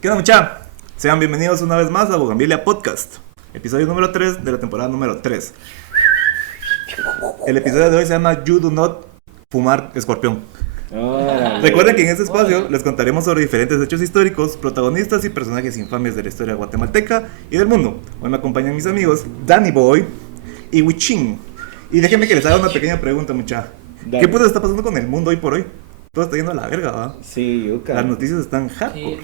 ¿Qué onda, mucha? Sean bienvenidos una vez más a Bugambilia Podcast, episodio número 3 de la temporada número 3. El episodio de hoy se llama You Do Not Fumar Escorpión. Recuerden que en este espacio les contaremos sobre diferentes hechos históricos, protagonistas y personajes infames de la historia guatemalteca y del mundo. Hoy me acompañan mis amigos Danny Boy y Wichin. Y déjenme que les haga una pequeña pregunta, mucha. ¿Qué puede estar pasando con el mundo hoy por hoy? Todo está yendo a la verga, ¿va? Sí, yuca. Las noticias están hardcore. Sí,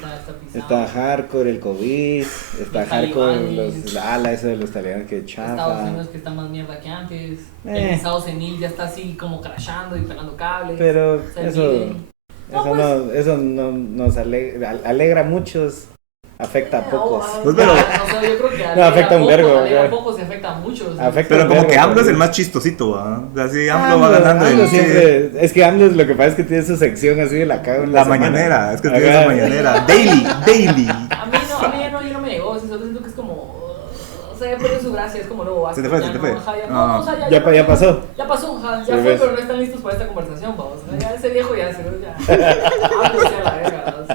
está Está hardcore el COVID, está Los hardcore talibanes. eso de los talibanes que Estados chafa. Unidos que está más mierda que antes. El estado senil ya está así como crashando y pegando cables. Pero O sea, el eso nivel- eso no nos alegra a muchos, afecta a pocos. Pues, pero- yo creo que No, afecta a un vergo, alegra a ya. pocos y afecta a muchos. Afecta Pero un como vergo, que AMLO es pero- el más chistosito, ¿va? O sea, sí, AMLO va ganando AMLO el... siempre, es que AMLO lo que pasa es que tiene su sección así de la cago en La semana. mañanera, es que tiene Ajá. esa mañanera. Daily. A mí ya no me llegó. Solo siento que es como. O sea, ya perdió su gracia. Es como luego. Se te fue. No, o sea, Ya pasó. Ya pasó, ajá, ya Sí, fue, ves. pero no están listos para esta conversación, vamos. Ya ese viejo ya se ya. Ándese a la verga, sí.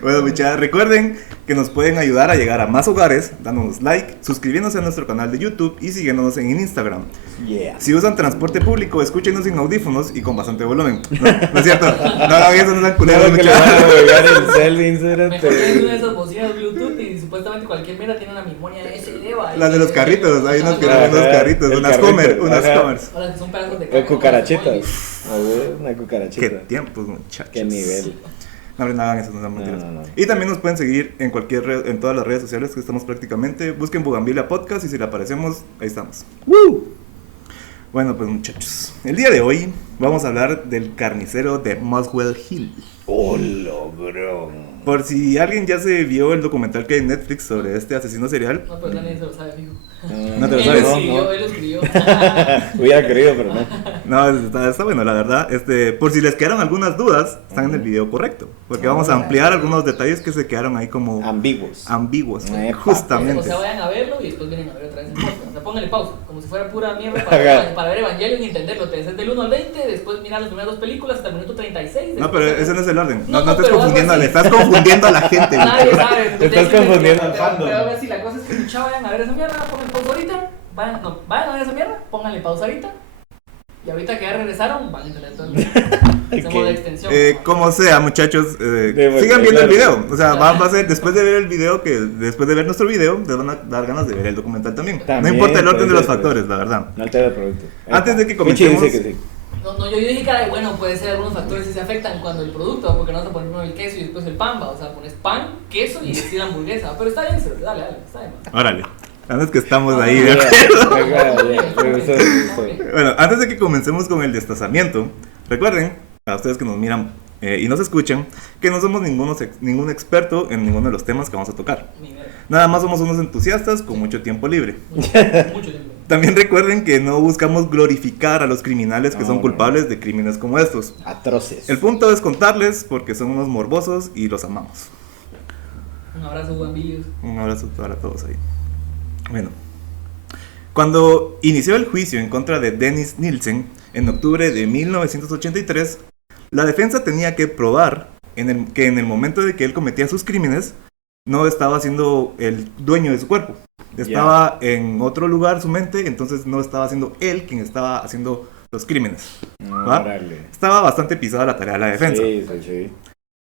Bueno, muchachos, recuerden que nos pueden ayudar a llegar a más hogares, dándonos like, suscribiéndose a nuestro canal de YouTube y siguiéndonos en Instagram. Yeah. Si usan transporte público, escúchenos sin audífonos y con bastante volumen. No es cierto. No hagan eso, no sean culeros, Claro que le van muchachos. a pegar el Selvin, Mejor tienes una de esas bocinas Bluetooth y supuestamente cualquier mierda tiene una memoria SD. va, Las de los carritos, hay unos que Ajá, unos carritos, el unas carrito, Homer, unas ajá. Homers. Ahora que son pedazos de O carne, cucarachitas. A ver, una Qué cucarachita. tiempos, muchachos. Qué nivel. No, hombre, no hagan eso, no sean mentiras. No. Y también nos pueden seguir en cualquier red, en todas las redes sociales que estamos prácticamente. Busquen Bugambilia Podcast y si le aparecemos, ahí estamos. Bueno, pues muchachos, el día de hoy vamos a hablar del carnicero de Muswell Hill. Hola, bro. Por si alguien ya se vio el documental que hay en Netflix sobre este asesino serial. No, pero nadie se lo sabe, fijo. No te lo Él sabes, lo ¿no? escribió, él lo escribió. Hubiera querido, pero no. No, está bueno, la verdad. Por si les quedaron algunas dudas, están en el video correcto. Porque vamos a ampliar algunos detalles que se quedaron ahí como Ambiguos. ambiguos. Epa. Justamente. O sea, vayan a verlo y después vienen a ver otra vez el podcast. O sea, pónganle pausa, como si fuera pura mierda Ajá. para ver Evangelion y entenderlo. Te haces del 1 al 20, después mirar las primeras dos películas hasta el minuto 36. No, pero ese no es el orden. No, No, no estás pero algo confundiendo, así. le estás confundiendo a la gente. Nadie güey. sabe. Te estás confundiendo al Pero fandom. ahora sí, la cosa es que mucha vayan a ver esa mierda, pongan pausa ahorita. Vayan a ver esa mierda, pónganle pausa ahorita. Y ahorita que ya regresaron, van a entender todo el video. Hacemos Ok. la extensión. Como sea, muchachos, Debo sigan viendo el claro. video. O sea, va a ser después de ver el video, después de ver nuestro video, les van a dar ganas de ver el documental también. También, No importa el orden de los pues, factores, la verdad. No altera el producto. Antes de que Michi comencemos- dice que sí. No, yo dije que bueno, puede ser algunos factores si se afectan cuando el producto, porque no vas a poner primero el queso y después el pan, va. O sea, pones pan, queso y decir hamburguesa. Pero está bien, dale, está bien. Va. Órale. La verdad es que estamos ahí. Ah, ¿de acuerdo? Ajá, ya, me gustó, me gustó. Bueno, antes de que comencemos con el destazamiento, recuerden, a ustedes que nos miran y nos escuchan, que no somos ningún experto en ninguno de los temas que vamos a tocar. Ni verga. Nada más somos unos entusiastas con mucho tiempo libre. Mucho tiempo. También recuerden que no buscamos glorificar a los criminales que No, son no, culpables de crímenes como estos. Atroces. El punto es contarles porque son unos morbosos y los amamos. Un abrazo, guambillos. Un abrazo para todos ahí. Bueno, cuando inició el juicio en contra de Dennis Nielsen en octubre de 1983, la defensa tenía que probar que en el momento de que él cometía sus crímenes, no estaba siendo el dueño de su cuerpo. Estaba en otro lugar su mente, entonces no estaba siendo él quien estaba haciendo los crímenes. ¿Va? Órale. Estaba bastante pisada la tarea de la defensa. Sí.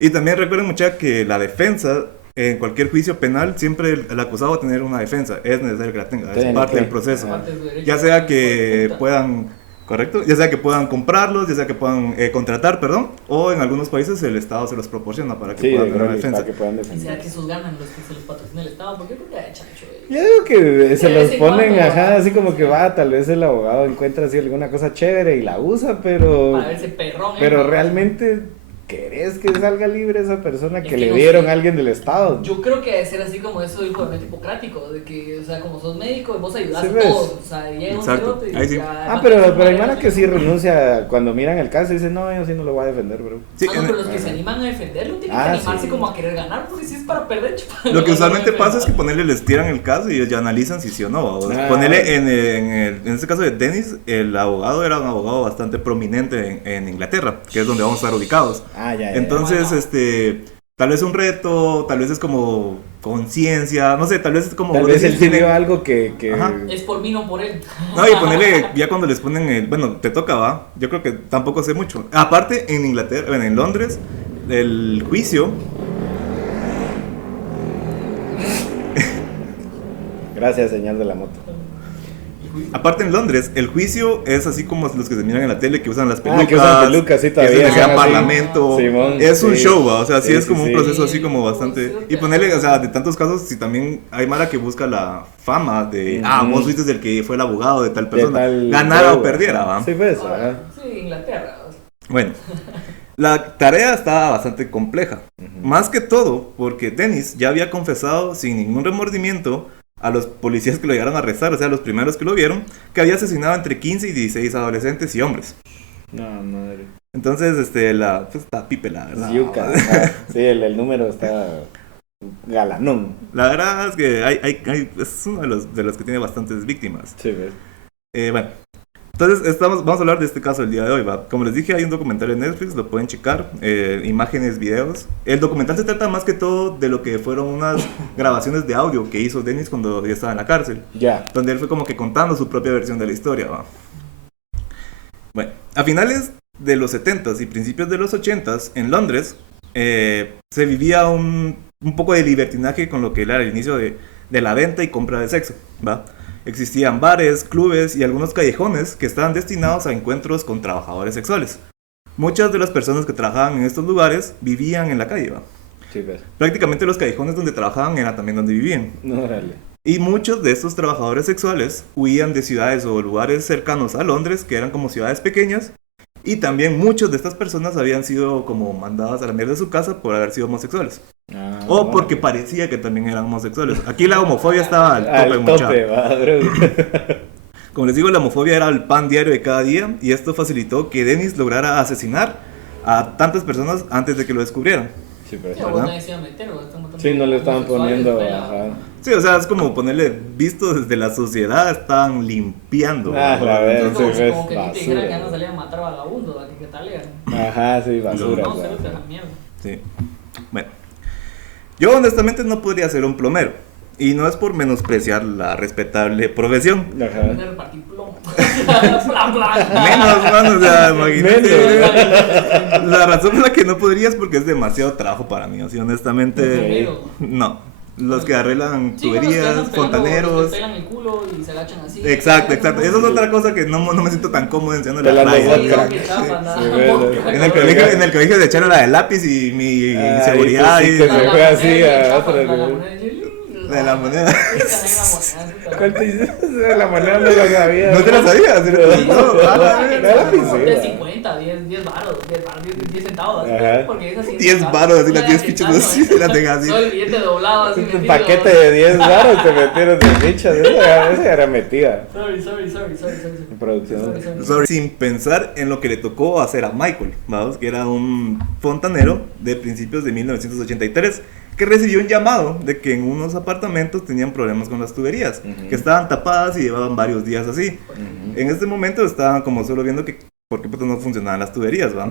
Y también recuerden mucha que la defensa, en cualquier juicio penal, siempre el acusado va a tener una defensa. Es necesario que la tenga, es Tiene parte que. del proceso. Parte de su derecho. Ya sea que Puta. puedan, ¿correcto? Ya sea que puedan comprarlos, ya sea que puedan contratar, perdón, o en algunos países el Estado se los proporciona para que Sí, puedan de tener una gratis, defensa. para que puedan Y sea defender. que esos ganan los que se los patrocina el Estado, porque yo creo que ha hecho Yo digo que se De los vez en ponen, cuando, ajá, ¿va? así como que va, tal vez el abogado encuentra así alguna cosa chévere y la usa, pero para verse perrón. pero realmente ¿querés que salga libre esa persona Es que que le no dieron sé. a alguien del Estado? Yo creo que debe ser así como eso del juramento hipocrático, de que, o sea, como sos médico, vos ayudás Sí, a ves. todos, o sea, llega un Exacto. cerote y Ahí sí. ya... Pero hay manas que sí renuncia cuando miran el caso y dicen, no, yo sí no lo voy a defender, bro. Sí, Ah, no, en- pero los que se animan a defenderlo tienen que Ah, animarse sí. como a querer ganar, porque si es para perder, chupa. Lo que No, usualmente no, pasa es que no. ponerle les tiran el caso y ellos ya analizan si sí o no. O Ah. ponerle en este caso de Dennis, el abogado era un abogado bastante prominente en Inglaterra, que es donde vamos a estar ubicados. Ah, ya. Entonces, Bueno. tal vez un reto, tal vez es como conciencia, no sé, tal vez es como... Tal vos vez decís, él tiene algo que... Ajá. Es por mí, no por él. No, y ponerle, ya cuando les ponen el, bueno, te toca, va, yo creo que tampoco sé mucho. Aparte, en Inglaterra, bueno, en Londres, el juicio, Gracias, señal de la moto. aparte en Londres, el juicio es así como los que se miran en la tele, que usan las pelucas, Que usan pelucas, sí, que todavía. es el gran ajá, sí. parlamento, Simón, es un sí. show, ¿va? O sea, sí, Sí, es como sí, un sí. proceso así como bastante, y ponerle, o sea, de tantos casos, si también hay mara que busca la fama de, vos fuiste el que fue el abogado de tal De persona, tal ganara o show, perdiera, ajá. ¿va? Sí, pues, Ah, ajá. sí, Inglaterra. Bueno, la tarea estaba bastante compleja. Más que todo porque Dennis ya había confesado sin ningún remordimiento a los policías que lo llegaron a arrestar, o sea, los primeros que lo vieron, que había asesinado entre 15 y 16 adolescentes y hombres. No, madre. Entonces, pues está pipe, la verdad. Yuca, ajá. Sí, el número está galanón. La verdad es que es uno de los que tiene bastantes víctimas. Sí, ves. Bueno, entonces vamos a hablar de este caso el día de hoy, ¿va? Como les dije, hay un documental en Netflix, lo pueden checar, imágenes, videos. El documental se trata más que todo de lo que fueron unas grabaciones de audio que hizo Dennis cuando ya estaba en la cárcel, Ya. donde él fue como que contando su propia versión de la historia, ¿va? Bueno, a finales de los 70s y principios de los 80s, en Londres, se vivía un poco de libertinaje con lo que era el inicio de la venta y compra de sexo, ¿va? Existían bares, clubes y algunos callejones que estaban destinados a encuentros con trabajadores sexuales. Muchas de las personas que trabajaban en estos lugares vivían en la calle, ¿va? Sí, ves. Prácticamente los callejones donde trabajaban era también donde vivían. No, órale. Y muchos de estos trabajadores sexuales huían de ciudades o lugares cercanos a Londres, que eran como ciudades pequeñas. Y también muchas de estas personas habían sido como mandadas a la mierda de su casa por haber sido homosexuales. Ah, O bueno. porque parecía que también eran homosexuales. Aquí la homofobia estaba al tope, Al mucha. tope, madre. Como les digo, la homofobia era el pan diario de cada día y esto facilitó que Dennis lograra asesinar a tantas personas antes de que lo descubrieran. Sí, pero Sí, sí. vos ¿verdad? nadie se iba a meter, vos están matando Sí, no le estaban homosexuales, poniendo. pela. Ajá. Sí, o sea, es como ponerle, visto desde la sociedad, están limpiando. Ah, ¿no? la verdad. Es como, Sí, ves, como que aquí te basura, dijeran que van a ¿no? salir a matar vagabundos, ¿a qué tal era? Ajá, sí, basura. No, o sea. cero te la mierda. Sí. Bueno, yo honestamente no podría ser un plomero. Y no es por menospreciar la respetable profesión. Ajá. De repartir plomo. Plan, plan. Menos, mano, o sea, imagínate. Menos. La razón por la que no podría es porque es demasiado trabajo para mí. Así, honestamente, Plomero. no. Los que arreglan Sí, los que tuberías, andan pelando, fontaneros. los que pelan el culo y se agachan así. Exacto, exacto. Eso es otra cosa que no me siento tan cómodo enseñando la Pelando playa. vodka. Que chapan, nada. Sí, ves. En el colegio de echaron la de lápiz y mi Ay, seguridad pues sí, y que se fue así a otra. de la moneda. ¿Cuál te hiciste? La moneda no lo sabía. ¿No te la sabías? No, De 50, 10 baros, 10 centavos. así, Ajá. Porque es así. 10 varos, así las 10 fichas así, se las dejan así. Todo el billete doblado así. Un metido. paquete de 10 baros te metieron de fichas. Esa era metida. Sorry. Producción. Sorry. Sin pensar en lo que le tocó hacer a Michael, vamos, que era un fontanero de principios de 1983, que recibió un llamado de que en unos apartamentos tenían problemas con las tuberías, que estaban tapadas y llevaban varios días así. En este momento estaban como solo viendo que por qué no funcionaban las tuberías, ¿va?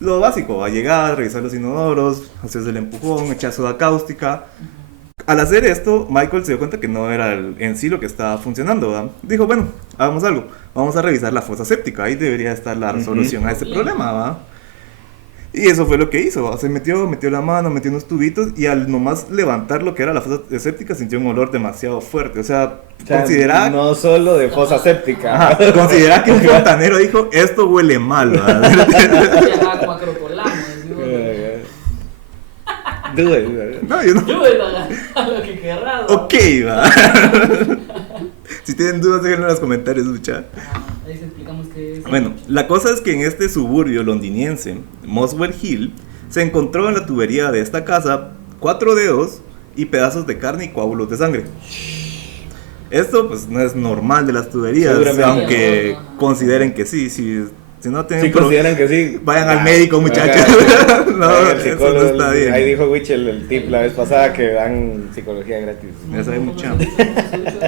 Lo básico, va a llegar, revisar los inodoros, hacerse el empujón, echar soda cáustica. Al hacer esto, Michael se dio cuenta que no era en sí lo que estaba funcionando, ¿va? Dijo, bueno, hagamos algo, vamos a revisar la fosa séptica, ahí debería estar la solución a este problema, ¿va? Y eso fue lo que hizo, ¿va? Se metió la mano, metió unos tubitos y al nomás levantar lo que era la fosa séptica sintió un olor demasiado fuerte, o sea, considera... No solo de fosa séptica. Ajá, considera que un fontanero dijo, esto huele mal, ¿va? Viajaba como acropolano. No, yo no... Yo voy a lo que querrás. Ok, va. Si tienen dudas, déjenlo en los comentarios, mucha. Ahí se explicamos qué es. Bueno, la cosa es que en este suburbio londinense, Muswell Hill, se encontró en la tubería de esta casa 4 dedos y pedazos de carne y coágulos de sangre. Esto pues no es normal de las tuberías, Seguramente. aunque consideren que sí, si no tienen Sí consideran que sí. vayan al médico, muchachos. No, Vayan al eso psicólogo. no está bien. Ahí dijo Wichel el tip la vez pasada que dan psicología gratis. Ya saben mucho.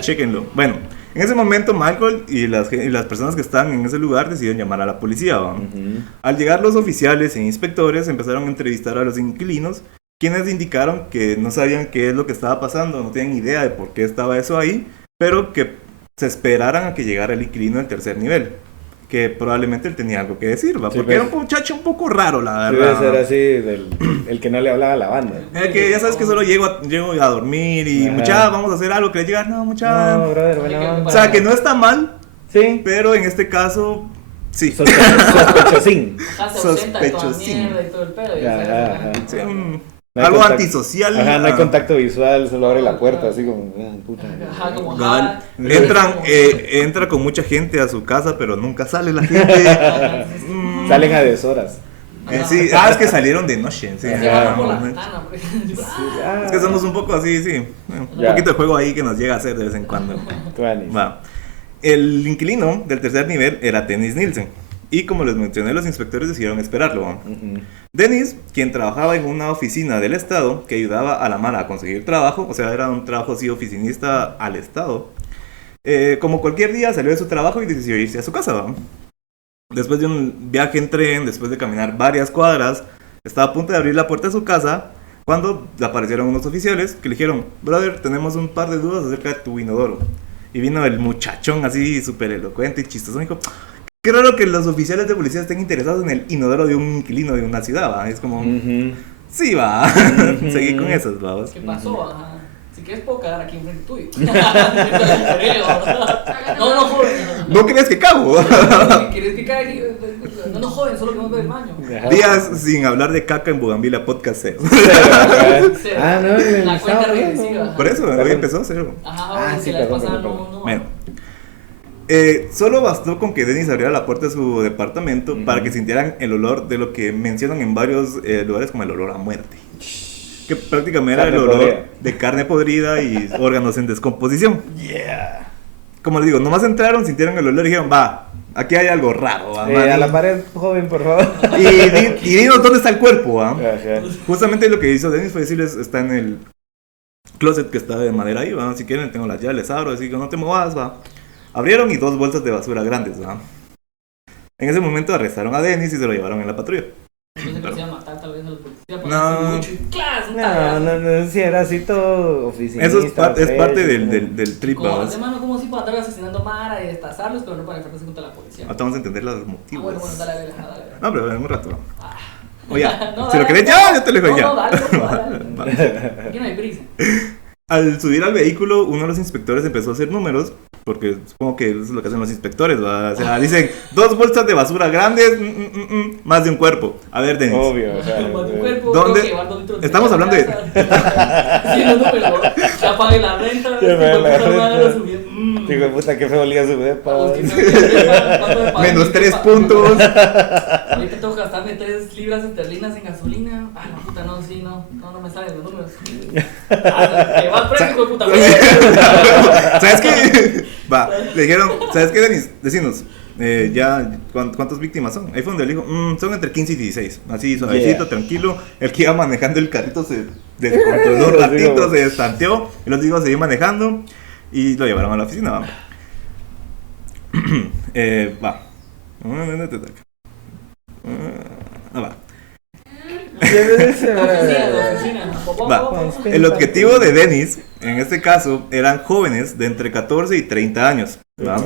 Chéquenlo. Bueno, en ese momento Michael y las personas que estaban en ese lugar decidieron llamar a la policía, ¿va? Al llegar los oficiales e inspectores empezaron a entrevistar a los inquilinos quienes indicaron que no sabían qué es lo que estaba pasando, no tenían idea de por qué estaba eso ahí, pero que se esperaran a que llegara el inquilino del tercer nivel, que probablemente él tenía algo que decir, ¿va? Sí, Porque pues. era un muchacho un poco raro, la Debe verdad. ser ¿va? así, el que no le hablaba a la banda. Que ya sabes que solo llego a dormir y Ajá. mucha, vamos a hacer algo, que le llega, no, mucha. No, brother, buena onda. O sea, que no está mal, Sí. pero en este caso, sí. Sospechosín. Ajá, se ausenta de toda Sospechosín. mierda y todo el pedo. y Ajá, o sea, ajá. Sí, No hay algo contacto. antisocial. Ajá, no hay ah, contacto visual, solo abre la puerta, así como, puta. Ajá, como cabal. ajá. Entra con mucha gente a su casa, pero nunca sale la gente. Ajá, Mm, Salen a deshoras. sí, es que salieron de noche. Sí, Se Ajá. baja por la no, ventana, por ejemplo. Ah, es que somos un poco así, sí. Un Ya. poquito de juego ahí que nos llega a hacer de vez en cuando. tuanis. Va. El inquilino del tercer nivel era Dennis Nielsen. Y como les mencioné, los inspectores decidieron esperarlo. ¿va? Ujú. Dennis, quien trabajaba en una oficina del Estado que ayudaba a la mala a conseguir trabajo, o sea, era un trabajo así oficinista al Estado, como cualquier día salió de su trabajo y decidió irse a su casa. ¿va? Después de un viaje en tren, después de caminar varias cuadras, estaba a punto de abrir la puerta de su casa cuando le aparecieron unos oficiales que le dijeron: brother, tenemos un par de dudas acerca de tu inodoro. Y vino el muchachón así súper elocuente y chistoso y dijo: qué raro que los oficiales de policía estén interesados en el inodoro de un inquilino de una ciudad, ¿va? Es como, Ujú. sí, va. Seguí con esas, vamos. ¿Qué pasó? Ajá. Si quieres puedo cagar aquí enfrente tuyo. No, no, joven. ¿No crees que cago? ¿Quieres que cague aquí? No, no, joven, solo que no del baño. Ajá. Días sin hablar de caca en Bougainvillea Podcast cero. Cero. Ah, no, La estaba cuenta bien, regresiva. ¿no? Por eso, hoy empezó cero. Ajá, sí, que la vez perdón, pasada perdón. no. Bueno. Solo bastó con que Dennis abriera la puerta de su departamento para que sintieran el olor de lo que mencionan en varios lugares como el olor a muerte. Que prácticamente era el Carne olor podrida. de carne podrida y órganos en descomposición. Yeah. Como les digo, nomás entraron, sintieron el olor y dijeron: va, aquí hay algo raro. ¿va, man?" A la pared, joven, por favor. Y dinos dónde está el cuerpo. ¿va? Ajá. Justamente lo que hizo Dennis fue decirles: está en el closet que está de madera ahí, ¿va? Si quieren tengo las llaves, les abro, así que no te muevas, va. Abrieron y 2 bolsas de basura grandes, ¿va? En ese momento arrestaron a Dennis y se lo llevaron en la patrulla. Yo pensé que se iba a matar tal vez a los policías. No. Mucho y ¡clas! Un No, tallazo. no, si era así todo oficinista. Eso es parte fresh, del trip, Como ¿va? los demás, ¿no? Como si para andar asesinando Mara y destazarlos, pero no para enfrentarse contra la policía. Ahorita vamos a entender los Ah, motivos. bueno, dale, dale, dale. No, pero en un rato. Ah. O ya, No, si lo dale, querés dale. ya, yo te lo dejo ya. No, dale. Va. Aquí no hay prisa. Al subir al vehículo, uno de los inspectores empezó a hacer números, porque supongo que eso es lo que hacen los inspectores, ¿va? O sea, dicen 2 bolsas de basura grandes, más de un cuerpo. A ver, Dennis. Obvio, o sea, Más de un cuerpo, ¿Dónde? tengo que llevar 2 litros de Estamos leche a hablando de- casa. Sí, no, pero ya pagué la renta. Ya pagué la puta madre, renta. subí. Hijo de puta, qué feo olía su depa. Vamos, que no, ¿cuánto me pagan? Menos 3 Pa- puntos. Ahorita tengo que gastarme 3 libras esterlinas en gasolina. Ah, no, puta, no, sí, no me salen los números. Ah, te vas preso, hijo de puta. ¿Sabes qué? Va, le dijeron: ¿sabes qué, Denis? Decinos, ¿cuántas víctimas son? Ahí fue donde le dijo: son entre 15 y 16. Así, suavecito, Yeah. tranquilo. El que iba manejando el carrito se descontroló un ratito, se estanteó. Y los digo, seguí manejando y lo llevaron a la oficina. Va. Va. Va. Va. El objetivo de Dennis, en este caso, eran jóvenes de entre 14 y 30 años, ¿va?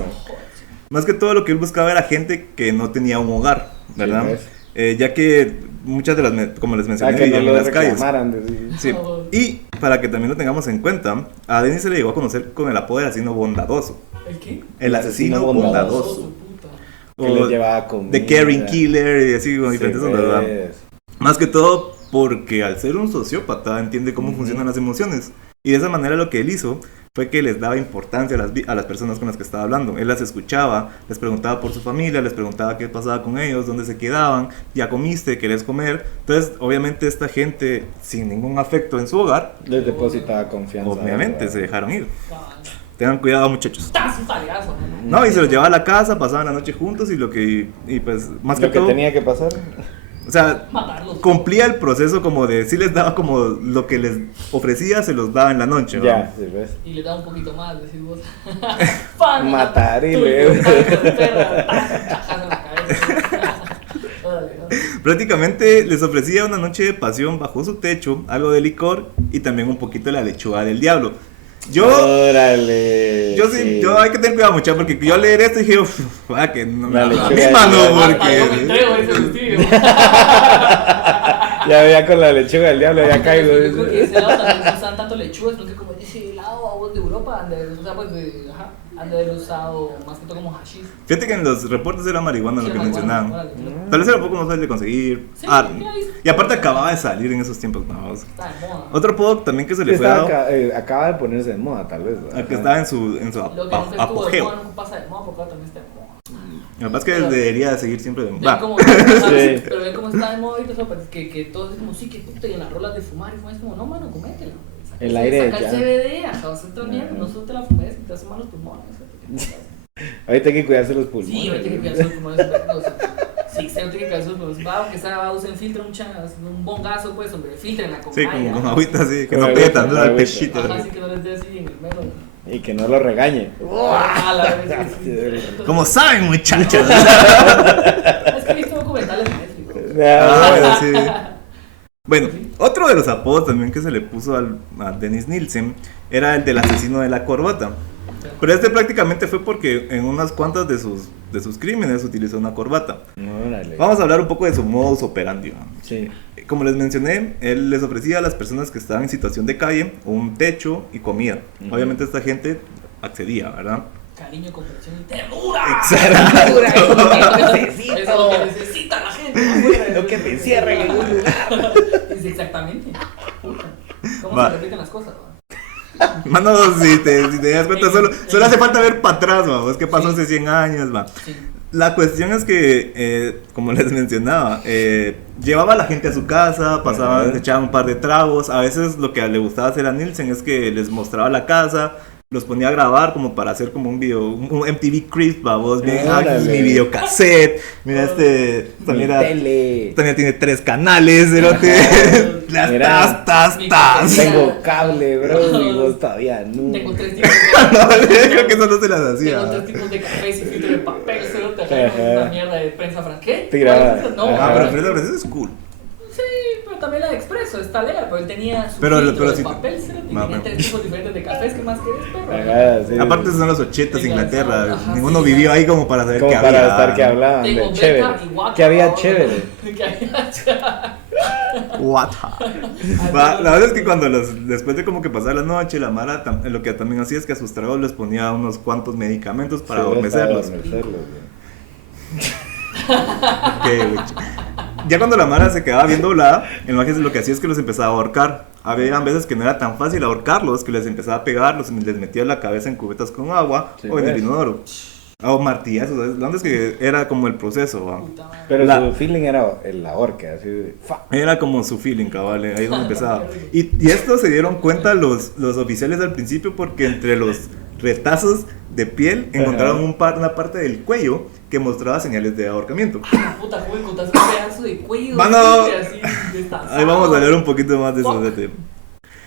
Más que todo lo que él buscaba era gente que no tenía un hogar, ¿verdad? Sí, pues. Ya que muchas de las, como les mencioné, Que no vivían lo en las calles. reclamaran. de- Sí. Y para que también lo tengamos en cuenta, a Dennis se le llegó a conocer con el apodo de asesino bondadoso. ¿El qué? El asesino bondadoso. Su puta. Que les llevaba comida. The Caring Killer y así, con Sí, diferentes pues. ondas, ¿verdad? Más que todo porque al ser un sociópata entiende cómo funcionan las emociones. Y de esa manera lo que él hizo fue que les daba importancia a las personas con las que estaba hablando. Él las escuchaba, les preguntaba por su familia, les preguntaba qué pasaba con ellos, dónde se quedaban, ya comiste, querés comer. Entonces, obviamente esta gente sin ningún afecto en su hogar, Les depositaba confianza. obviamente ¿verdad? se dejaron ir. Cabal. Tengan cuidado, muchachos. ¡Tas! Un taliazo, No, y se los llevaba a la casa, pasaban la noche juntos y y pues más que Lo que todo, tenía que pasar. o sea, Matarlos. cumplía el proceso como de, sí les daba como lo que les ofrecía, se los daba en la noche, ¿no? Ya, sí, ves. Y le da un poquito más, decís vos. ¡Pan! Matar y Tuyo, luego. pan, perra, ¡tas! Chajazo en la cabeza. Órale, ¿no? Prácticamente les ofrecía una noche de pasión bajo su techo, algo de licor y también un poquito de la lechuga del diablo. Órale. Yo hay que tener cuidado mucho porque yo al leer esto dije, que no me La habla a lechuga mí, del mano, diablo. porque... Yo me entrego, dice el tío. Ya con la lechuga del diablo, ya caigo. Yo creo que ese lado también no usaban tanto lechugas, porque como ese helado a vos de Europa, han de haber usado, pues, han de haber usado más que todo como hashish. Fíjate que en los reportes era marihuana lo Sí, que marihuana, mencionaban. órale. Tal vez era un poco más fácil de conseguir. Sí, Ah, ya viste. y aparte acababa de salir en esos tiempos. No, Está de moda. otro apodo también que se le fue dado, Acaba de ponerse de moda, tal vez. ¿verdad? que estaba en su Lo que nunca estuvo de apogeo. moda nunca pasa de moda, porque ahora también está de moda. Lo que pasa es que debería de seguir siempre de Ven moda. como, Sí. pero ven cómo está de moda ahorita, o sea, pues, que todos es como, sí, que puta, y en las rolas de fumar, y fumar es como, no, mano, cométela. El aire saca ya. el CBD, acabas de entrar mierda, no solo te la fumes, te hace mal los pulmones. O sea, Ahorita hay que cuidarse los pulmones. sí, ahorita hay que cuidarse los pulmones, o sea, sí, ahorita hay que cuidarse los pulmones. Va, aunque sea, usen filtro, un bongazo, pues, hombre, filtrenla con Sí, como aire, con ¿ah? agüita así, que Con no agüita, pegue tanto con al agüita. pechito. Ajá, así que no les dé así en el mero. Y que no lo regañe. Ah, la verdad es que sí. Como saben, muchachos. Es que he visto documentales en Netflix. Ah, bueno, sí. Bueno, otro de los apodos también que se le puso a Dennis Nielsen era el del asesino de la corbata. Pero este prácticamente fue porque en unas cuantas de sus crímenes utilizó una corbata. Órale. Vamos a hablar un poco de su modus operandi, ¿no? Sí. Como les mencioné, él les ofrecía a las personas que estaban en situación de calle un techo y comida. Ujú. Obviamente esta gente accedía, ¿verdad? Cariño, comprensión y ternura. Exacto. Eso es lo que necesita la gente. afuera. Lo que me encierren en un lugar. Dice exactamente. Puta. ¿Cómo Va. se repiten las cosas? ¿Va? Mano, si te das cuenta, solo hace falta ver para atrás, ¿va? ¿Qué pasó Sí. hace 100 años, va? Sí. La cuestión es que, como les mencionaba, llevaba a la gente a su casa, pasaban, Ajá. echaban un par de tragos. A veces lo que le gustaba hacer a Nielsen es que les mostraba la casa, los ponía a grabar como para hacer como un video, un MTV Cribs, vos bien, Órale. mi videocassette. Mira, también, Mi tele. también tiene 3 canales, cerote. Las Mira. tas. Tengo cable, bro, y vos todavía no. Tengo 3 tipos No, de creo que eso no se las hacía. Tengo 3 tipos de café sin filtro de papel. Solo te agarran una mierda de prensa francesa. ¿Qué? Te graba. ¿Cuál es esa? No, Ah, Ajá. pero eso es cool. Sí, pero también la de Expreso, está legal, pero él tenía su Pero filtro de sí- papel, ¿sí? Y Ah, tenía bueno. 3 tipos diferentes de cafés, ¿qué más querés, perro? Ajá, sí. Aparte son los 80s, Inglaterra. Ajá, Ninguno sí, vivió ya. ahí como para saber Como qué para había. estar que hablaban Tengo de beta chévere. y guaca. Que había ahora. chévere. Que había chévere. What? La verdad es que después de como que pasar la noche, la Mara lo que también hacía es que a sus tragos les ponía unos cuantos medicamentos para Sí, adormecerlos. para adormecerlos, güey. Ok, güey. Ya cuando la Mara se quedaba bien doblada, el maje lo que hacía es que los empezaba a ahorcar. Había veces que no era tan fácil ahorcarlos, que les empezaba a pegar, les metía la cabeza en cubetas con agua Sí, o en el pues. inodoro. O martillazos, ¿sabes? La onda es que era como el proceso, ¿va? Puta madre. Pero La- su feeling era la horca, así de. ¡fa! Era como su feeling, cabal, ahí es donde empezaba. Y esto se dieron cuenta los oficiales al principio porque entre los retazos de piel encontraron una parte del cuello que mostraba señales de ahorcamiento. Puta, ¿cómo encontrás un pedazo de cuello? Mano, así, destazado? Ahí vamos a hablar un poquito más de eso. Fuck. Fíjate.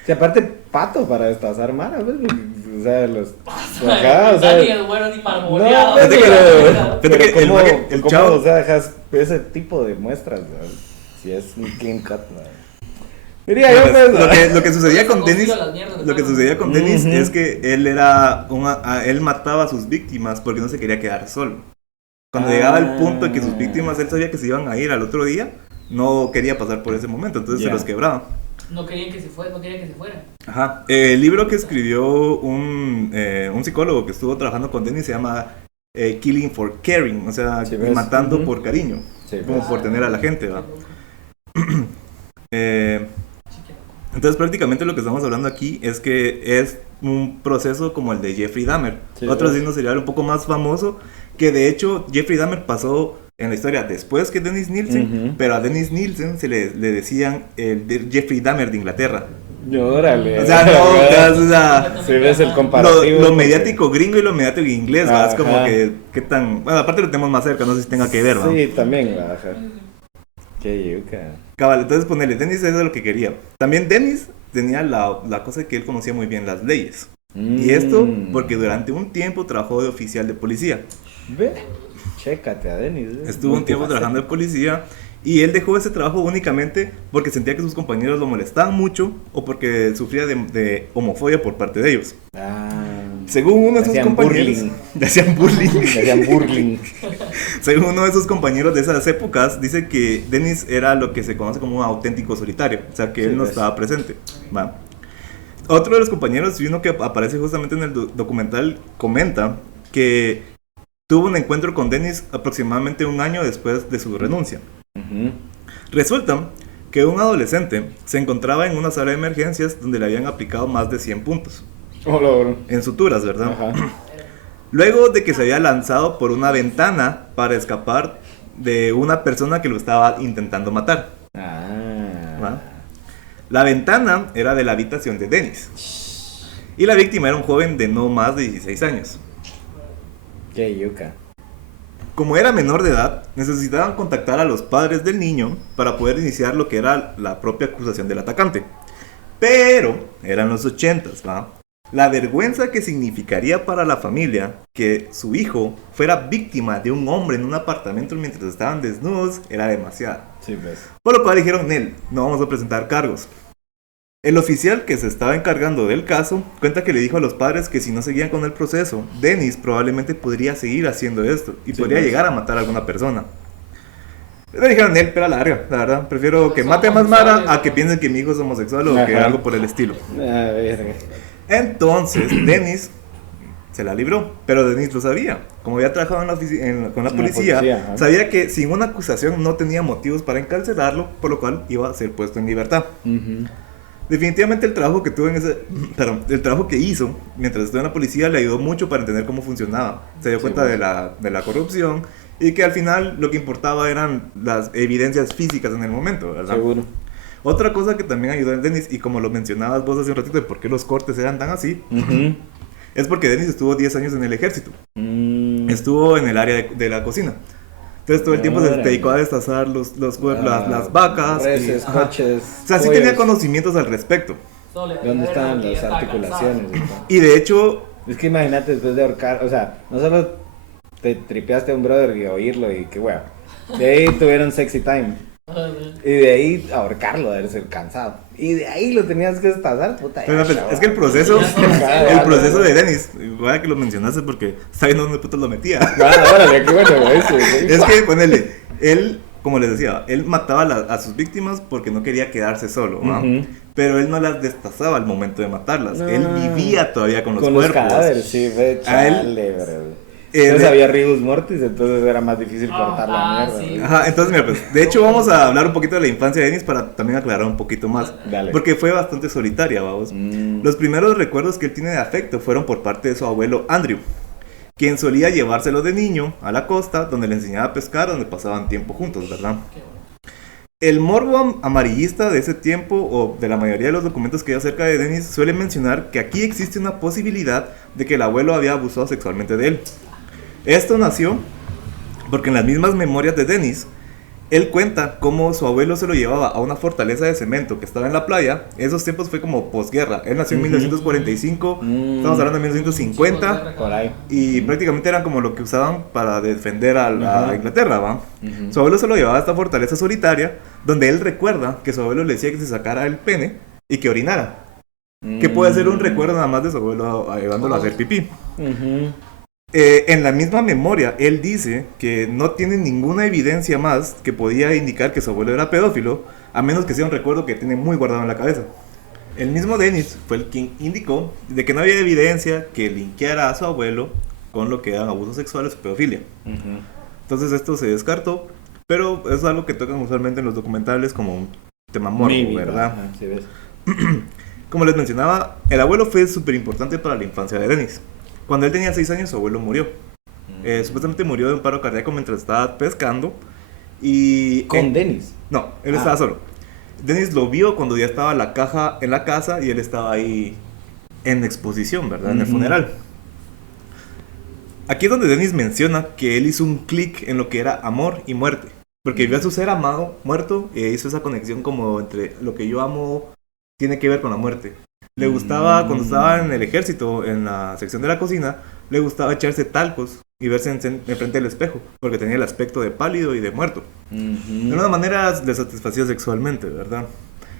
Si aparte, pato para destazar maras, ¿ves? O sea, los. Ay, Ajá, o sea. ni el bueno ni marmoleado. No, Fíjate que- pero que el ¿cómo, maje- el cómo, chavo- o sea, dejas ese tipo de muestras, ¿no? Si es un clean cut, ¿no? Diría yo, pues, ¿no? Lo que sucedía Eso con Dennis, consigo las mierdas de lo que plano. sucedía con Dennis Ujú. es que él mataba a sus víctimas porque no se quería quedar solo. Cuando llegaba el punto en que sus víctimas, él sabía que se iban a ir al otro día, no quería pasar por ese momento, entonces se Ya. los quebraba. No querían que se fuera. Ajá. El libro que escribió un psicólogo que estuvo trabajando con Dennis se llama Killing for Caring, o sea, Sí, ¿ves? matando Ujú. por cariño, Sí, como pues. por tener a la gente, ¿va? Qué loco. Eh, Sí, qué loco. entonces prácticamente lo que estamos hablando aquí es que es un proceso como el de Jeffrey Dahmer, Sí, otro pues. asesino serial un poco más famoso, que de hecho Jeffrey Dahmer pasó en la historia después que Dennis Nielsen, Ujú. pero a Dennis Nielsen se le decían el Jeffrey Dahmer de Inglaterra. Órale. O sea, no, o sea, Si ves el lo comparativo. porque- mediático gringo y lo mediático inglés, ¿va? Es como Ajá. que, qué tan... Bueno, aparte lo tenemos más cerca, no sé si tenga que ver, ¿va? Sí, también, ajá. Qué yuca. Cabal, entonces ponele, Dennis eso es lo que quería. También Dennis tenía la cosa de que él conocía muy bien las leyes. Y esto Mm. porque durante un tiempo trabajó de oficial de policía. Ve, chécate a Denis. Estuvo un tiempo trabajando de policía Y él dejó ese trabajo únicamente porque sentía que sus compañeros lo molestaban mucho o porque sufría de homofobia por parte de ellos. Según uno de sus compañeros, le hacían bullying. Según uno de sus compañeros de esas épocas, dice que Dennis era lo que se conoce como un auténtico solitario, o sea que él no estaba presente. Va. Otro de los compañeros, y uno que aparece justamente en el documental, comenta que tuvo un encuentro con Dennis aproximadamente un año después de su renuncia. Resulta que un adolescente se encontraba en una sala de emergencias donde le habían aplicado más de 100 puntos. En suturas, ¿verdad? Luego de que se había lanzado por una ventana para escapar de una persona que lo estaba intentando matar. ¿Va? La ventana era de la habitación de Dennis. Y la víctima era un joven de no más de 16 años. Qué yuca. Como era menor de edad, necesitaban contactar a los padres del niño para poder iniciar lo que era la propia acusación del atacante. Pero eran los 80s, ¿va? La vergüenza que significaría para la familia que su hijo fuera víctima de un hombre en un apartamento mientras estaban desnudos era demasiada. Sí, pues. Por lo cual dijeron, Nel, no vamos a presentar cargos. El oficial que se estaba encargando del caso cuenta que le dijo a los padres que si no seguían con el proceso, Dennis probablemente podría seguir haciendo esto y podría llegar a matar a alguna persona. Le dijeron, Nel, pela larga, la verdad, prefiero que mate a más Mara a que piensen que mi hijo es homosexual o que algo por el estilo. Entonces, Dennis se la libró, pero Dennis lo sabía. Como había trabajado con la policía, sabía que sin una acusación no tenía motivos para encarcelarlo, por lo cual iba a ser puesto en libertad. Definitivamente el trabajo que tuvo el trabajo que hizo mientras estuvo en la policía le ayudó mucho para entender cómo funcionaba. Se dio cuenta de la corrupción y que al final lo que importaba eran las evidencias físicas en el momento, ¿verdad? Seguro. Otra cosa que también ayudó a Dennis, y como lo mencionabas vos hace un ratito de por qué los cortes eran tan así, es porque Dennis estuvo 10 años en el ejército. Estuvo en el área de la cocina. Entonces todo el tiempo se dedicó a destazar las vacas. Reses, coches. O sea, sí tenía conocimientos al respecto. ¿Dónde están las articulaciones? Y de hecho... Es que imagínate después de ahorcar, o sea, no solo te tripeaste a un brother y oírlo y qué wea. De ahí tuvieron sexy time. Y de ahí ahorcarlo debe ser cansado. Y de ahí lo tenías que destazar, puta. Pero, es que el proceso de Dennis, vaya que lo mencionaste porque está viendo dónde putas lo metía. Órale, qué bueno eso. Es que, ponele, él, como les decía, él mataba a sus víctimas porque no quería quedarse solo, ¿no? Pero él no las destazaba al momento de matarlas. No. Él vivía todavía con los cuerpos. Con los cadáveres, sí, ve, chale, entonces había Ridus Mortis, entonces era más difícil cortar la mierda. Sí. Ajá, entonces mira, pues, de hecho vamos a hablar un poquito de la infancia de Dennis para también aclarar un poquito más. Dale. Porque fue bastante solitaria, vamos. Los primeros recuerdos que él tiene de afecto fueron por parte de su abuelo Andrew, quien solía llevárselo de niño a la costa, donde le enseñaba a pescar, donde pasaban tiempo juntos, ¿verdad? El morbo amarillista de ese tiempo, o de la mayoría de los documentos que hay acerca de Dennis, suele mencionar que aquí existe una posibilidad de que el abuelo había abusado sexualmente de él. Esto nació porque en las mismas memorias de Dennis, él cuenta cómo su abuelo se lo llevaba a una fortaleza de cemento que estaba en la playa. En esos tiempos fue como posguerra. Él nació en 1945, estamos hablando de 1950, por ahí. Y prácticamente eran como lo que usaban para defender a Inglaterra, ¿va? Su abuelo se lo llevaba a esta fortaleza solitaria, donde él recuerda que su abuelo le decía que se sacara el pene y que orinara. Que puede ser un recuerdo nada más de su abuelo ayudándolo a hacer pipí. En la misma memoria, él dice que no tiene ninguna evidencia más que podía indicar que su abuelo era pedófilo, a menos que sea un recuerdo que tiene muy guardado en la cabeza. El mismo Dennis fue el quien indicó de que no había evidencia que linkeara a su abuelo con lo que eran abusos sexuales o pedofilia. Entonces esto se descartó, pero es algo que tocan usualmente en los documentales como un tema morbo, ¿verdad? Sí, ves. Como les mencionaba, el abuelo fue súper importante para la infancia de Dennis. Cuando él tenía 6 años, su abuelo murió. Supuestamente murió de un paro cardíaco mientras estaba pescando. Y ¿Con Dennis? No, él estaba solo. Dennis lo vio cuando ya estaba la caja en la casa y él estaba ahí en exposición, ¿verdad? En el funeral. Aquí es donde Dennis menciona que él hizo un clic en lo que era amor y muerte. Porque vio a su ser amado muerto e hizo esa conexión como entre lo que yo amo tiene que ver con la muerte. Le gustaba, cuando estaba en el ejército, en la sección de la cocina, le gustaba echarse talcos y verse enfrente del espejo, porque tenía el aspecto de pálido y de muerto. De una manera le satisfacía sexualmente, ¿verdad?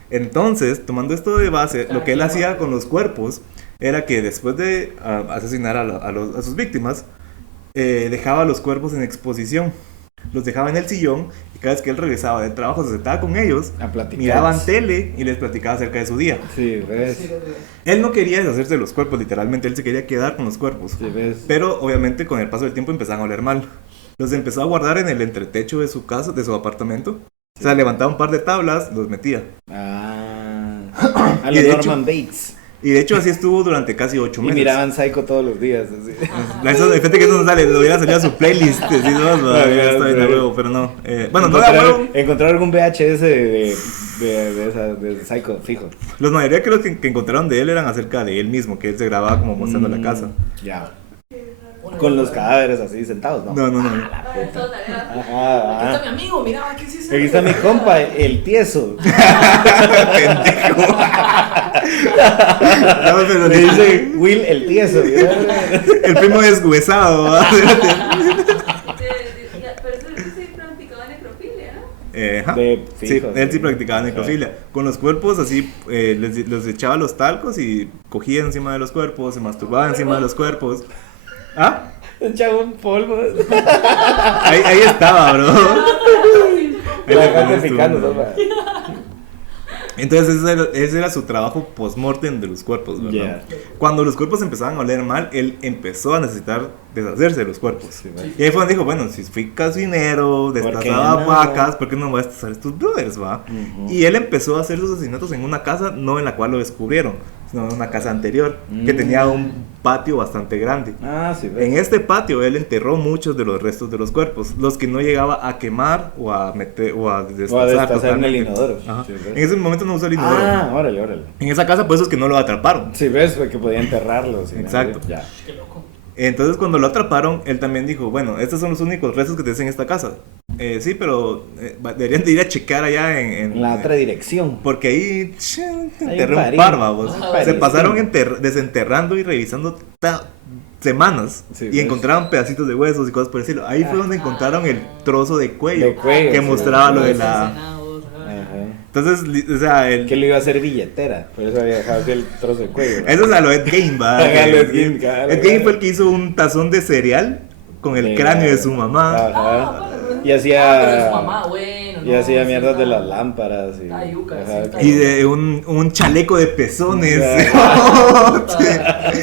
Entonces, tomando esto de base, lo que él hacía con los cuerpos era que después de asesinar a sus víctimas, dejaba los cuerpos en exposición, los dejaba en el sillón, y cada vez que él regresaba del trabajo se sentaba con ellos, miraban tele y les platicaba acerca de su día. Sí, ¿ves? Él no quería deshacerse de los cuerpos, literalmente, él se quería quedar con los cuerpos. Sí, ¿ves? Pero obviamente con el paso del tiempo empezaron a oler mal. Los empezó a guardar en el entretecho de su casa, de su apartamento. O sea, levantaba un par de tablas, los metía. A Y los de Norman Bates. Y de hecho así estuvo durante casi 8 Y meses. miraban Psycho todos los días. Así. Eso, de frente que eso no sale, lo hubiera salido a su playlist. Sí, no, está bien de huevo, pero no. Bueno, no de huevo. Encontrar algún VHS de Psycho, fijo. La mayoría creo que encontraron de él eran acerca de él mismo, que él se grababa como mostrando la casa. Ya. Con los cadáveres así sentados, ¿no? No. Aquí está mi amigo, mira, ¿qué es eso? Aquí está mi compa, el tieso. Pendejo. No, pero Le dice Will el tieso. el primo deshuesado. ¿Va? Pero eso sí practicaba necrofilia, ¿no? Sí, Fijo, él sí practicaba necrofilia. Con los cuerpos así, les echaba los talcos y cogía encima de los cuerpos, se masturbaba encima de los cuerpos. ¿Ah? Echaba un polvo. Ahí estaba, bro. La gente picando, ¿no? Entonces ese era su trabajo post-mortem de los cuerpos, ¿verdad? Yeah. Cuando los cuerpos empezaban a oler mal, él empezó a necesitar deshacerse de los cuerpos. Sí, Y ahí fue donde dijo, bueno, si fui cocinero, destazaba vacas, ¿por qué no voy a destazar estos brothers, va? Y él empezó a hacer sus asesinatos en una casa, no en la cual lo descubrieron, sino en una casa anterior, que tenía un patio bastante grande. Sí, ¿ves? En este patio él enterró muchos de los restos de los cuerpos, los que no llegaba a quemar o a meter o a destazar, en el totalmente. inodoro. Ajá. Sí, ¿ves? En ese momento no usó el inodoro. Órale. En esa casa, por eso es que no lo atraparon. Sí, ves, porque podía enterrarlos. Exacto. Ya. Qué loco. Entonces, cuando lo atraparon, él también dijo: bueno, estos son los únicos restos que tienes en esta casa. Sí, pero deberían de ir a checar allá En la otra dirección. porque ahí enterré un un parín. par, babos. Un Se parín. pasaron desenterrando y revisando semanas. Sí, y pues. encontraron pedacitos de huesos y cosas por decirlo. Ahí fue donde encontraron el trozo de cuello, De cuello, que sí, mostraba lo de Los la... cercenados, ajá. Ajá. Entonces, o sea, Que le iba a hacer billetera. Por eso había dejado así el trozo de cuello. ¿no? eso es a lo Ed Gein, va. Ajá, lo Ed Gein, claro, Ed Gein claro. fue el que hizo un tazón de cereal con el cráneo de su mamá. Ajá. Y Pero es su hacía. mamá, bueno. Y hacía sí, mierdas de está. las lámparas. Y, Está yuca, sí, ajá. está Y de un chaleco de pezones. Puta.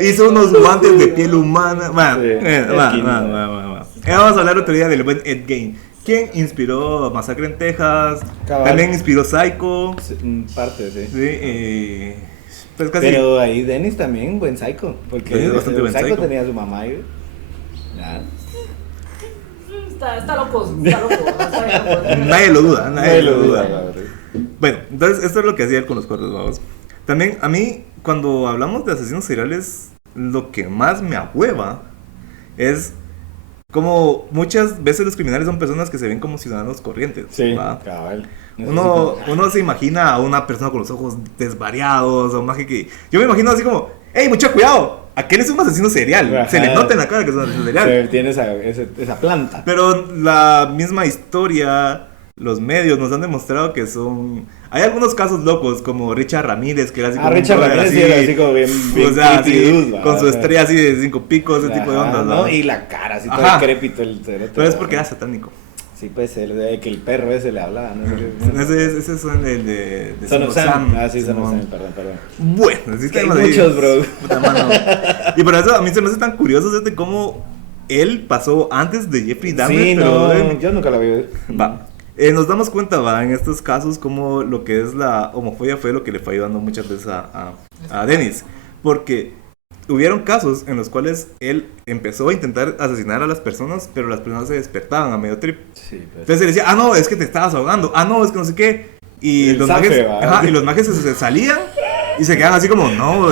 Hizo unos guantes de piel humana. Bueno, Sí, Ed Gein, va. Vamos a hablar otro día del buen Ed Gein. ¿Quién inspiró Masacre en Texas? Cabal. También inspiró Psycho. Sí, en parte, sí. Sí, pues casi. Pero ahí Dennis también, buen psycho. Porque Dennis bastante buen psycho psycho. tenía a su mamá. Ya. Está loco, está loco. Está bien loco. Nadie lo duda, nadie lo duda. la verdad. Bueno, entonces esto es lo que hacía él con los cuernos, vamos. También a mí, cuando hablamos de asesinos seriales, lo que más me ahueva es como muchas veces los criminales son personas que se ven como ciudadanos corrientes. Sí, ¿va? cabal. Uno se imagina a una persona con los ojos desvariados, a un maje que... Yo me imagino así como, ¡ey, mucho cuidado! Aquel es un asesino serial. Ajá. Se le nota en la cara que es un asesino serial. Tiene esa planta. Pero la misma historia, los medios nos han demostrado que son... Hay algunos casos locos, como Richard Ramírez, que era así como... Richard un brother Ramírez sí era así como bien o sea, creepy así, dude, ¿va? con su O sea, estrella así de 5 picos, ese tipo de ajá, ondas, ¿no? ¿no? Y la cara así todo Ajá. decrépito el cerote. Pero es ¿va? porque era satánico. Sí, puede ser, de que el perro ese le hablaba, ¿no? Ese es el de Son of Sam. Ah, sí, Son of Simón. Sam, perdón. Bueno, así Que hay tenemos ahí, muchos, bro. puta mano. Y por eso a mí se me hace tan curioso desde cómo él pasó antes de Jeffrey Dahmer, Sí, pero... no, yo nunca la vi. Va. Nos damos cuenta, va, en estos casos como lo que es la homofobia fue lo que le fue ayudando muchas veces a Dennis. Porque hubieron casos en los cuales él empezó a intentar asesinar a las personas, pero las personas se despertaban a medio trip. Sí, pues. Entonces él decía, ah, no, es que te estabas ahogando, ah, no, es que no sé qué. Y El los zafe, majes, va. ajá, y los majes se salían y se quedaban así como, no,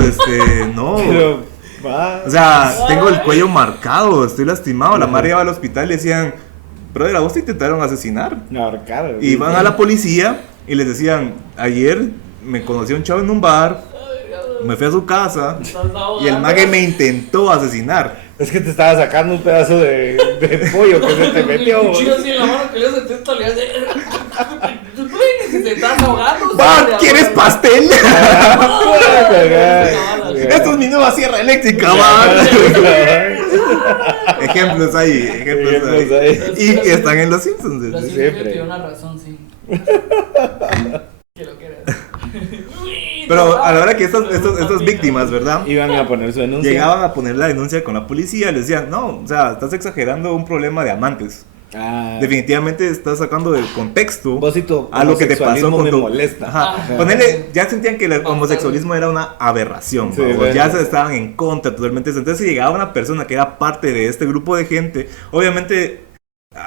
no. Pero, va. O sea, tengo el cuello marcado, estoy lastimado. La madre iba al hospital y le decían, brother, a vos te intentaron asesinar. Ahorcar. Y van a la policía y les decían, ayer me conocí a un chavo en un bar Me fui a su casa Estás y el ahogando. mague me intentó asesinar. Es que te estaba sacando un pedazo de pollo que se te metió. El cuchillo así en la mano que le hace testa, le hace. Si te estás ahogando. ¡Ah! ¿Quieres pastel? Cagar. Esta es mi nueva sierra eléctrica, man. Ejemplos ahí, ejemplos ahí. Y están en los Simpsons. Los ¿sí? Simpsons tienen una razón, sí. Que lo quieras. Pero a la hora que estas víctimas, ¿verdad? Iban a poner su denuncia. Llegaban a poner la denuncia con la policía, les decían, no, o sea, estás exagerando un problema de amantes. Ah, Definitivamente estás sacando del contexto vos y tu a lo que te pasó homosexualismo con me tu... molesta. Ajá. Ponele, ya sentían que el homosexualismo era una aberración, Sí, ¿no? bueno. Ya se estaban en contra totalmente. Entonces si llegaba una persona que era parte de este grupo de gente, obviamente,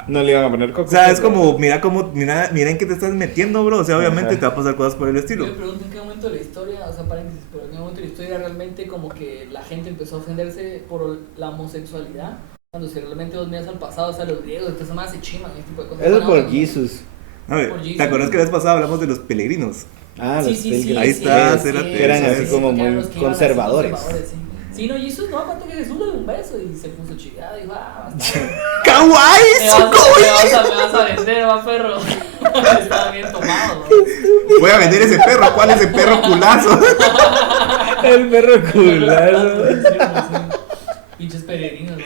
No le iban a poner coco. o sea, es como, mira en qué te estás metiendo, bro. O sea, obviamente Ajá. te va a pasar cosas por el Yo estilo. me pregunto en qué momento de la historia, o sea, paréntesis, pero en qué momento de la historia realmente como que la gente empezó a ofenderse por la homosexualidad. Cuando si realmente vos miras al pasado, o sea, los griegos, entonces más se chiman, este tipo de cosas. Eso Bueno, por como- Jesus. A ver, Por Jesus. ¿te acuerdas que la vez pasada hablamos de los peregrinos? Ah, Sí, los sí, sí. pilgrims. Ahí está, sí, espérate, sí, eran sí, así sí, como que eran muy los que iban así conservadores. Sí. Sí, no, Jesús no, aparte que Jesús le dio un beso y se puso chingada, dijo, está bien. ¡Kawaii! Me vas a vender, va perro. Estaba bien tomado, ¿no? Voy a vender ese perro. ¿Cuál es el perro culazo? El perro culazo. Pinches peregrinos, ¿no?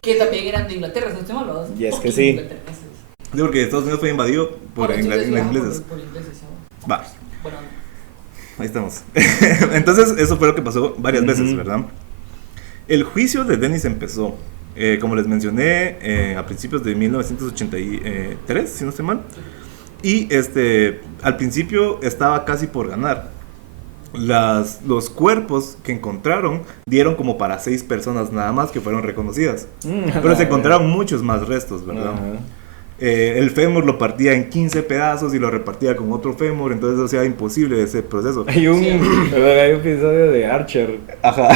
Que también eran de Inglaterra, ¿no estoy mal? Y es que sí. Inglaterreses. Sí, porque Estados Unidos fue invadido por Bueno, sí, los sí, ingleses. Por ingleses, ¿no? Va, Bueno, ahí estamos. Entonces, eso fue lo que pasó varias veces, Ujú. ¿verdad? El juicio de Dennis empezó, como les mencioné, a principios de 1983, si no estoy mal. Y al principio estaba casi por ganar. Los cuerpos que encontraron dieron como para 6 personas nada más que fueron reconocidas. Pero se encontraron muchos más restos, ¿verdad? Ajá. El fémur lo partía en 15 pedazos y lo repartía con otro fémur, entonces o sea imposible ese proceso. Hay un episodio de Archer Ajá.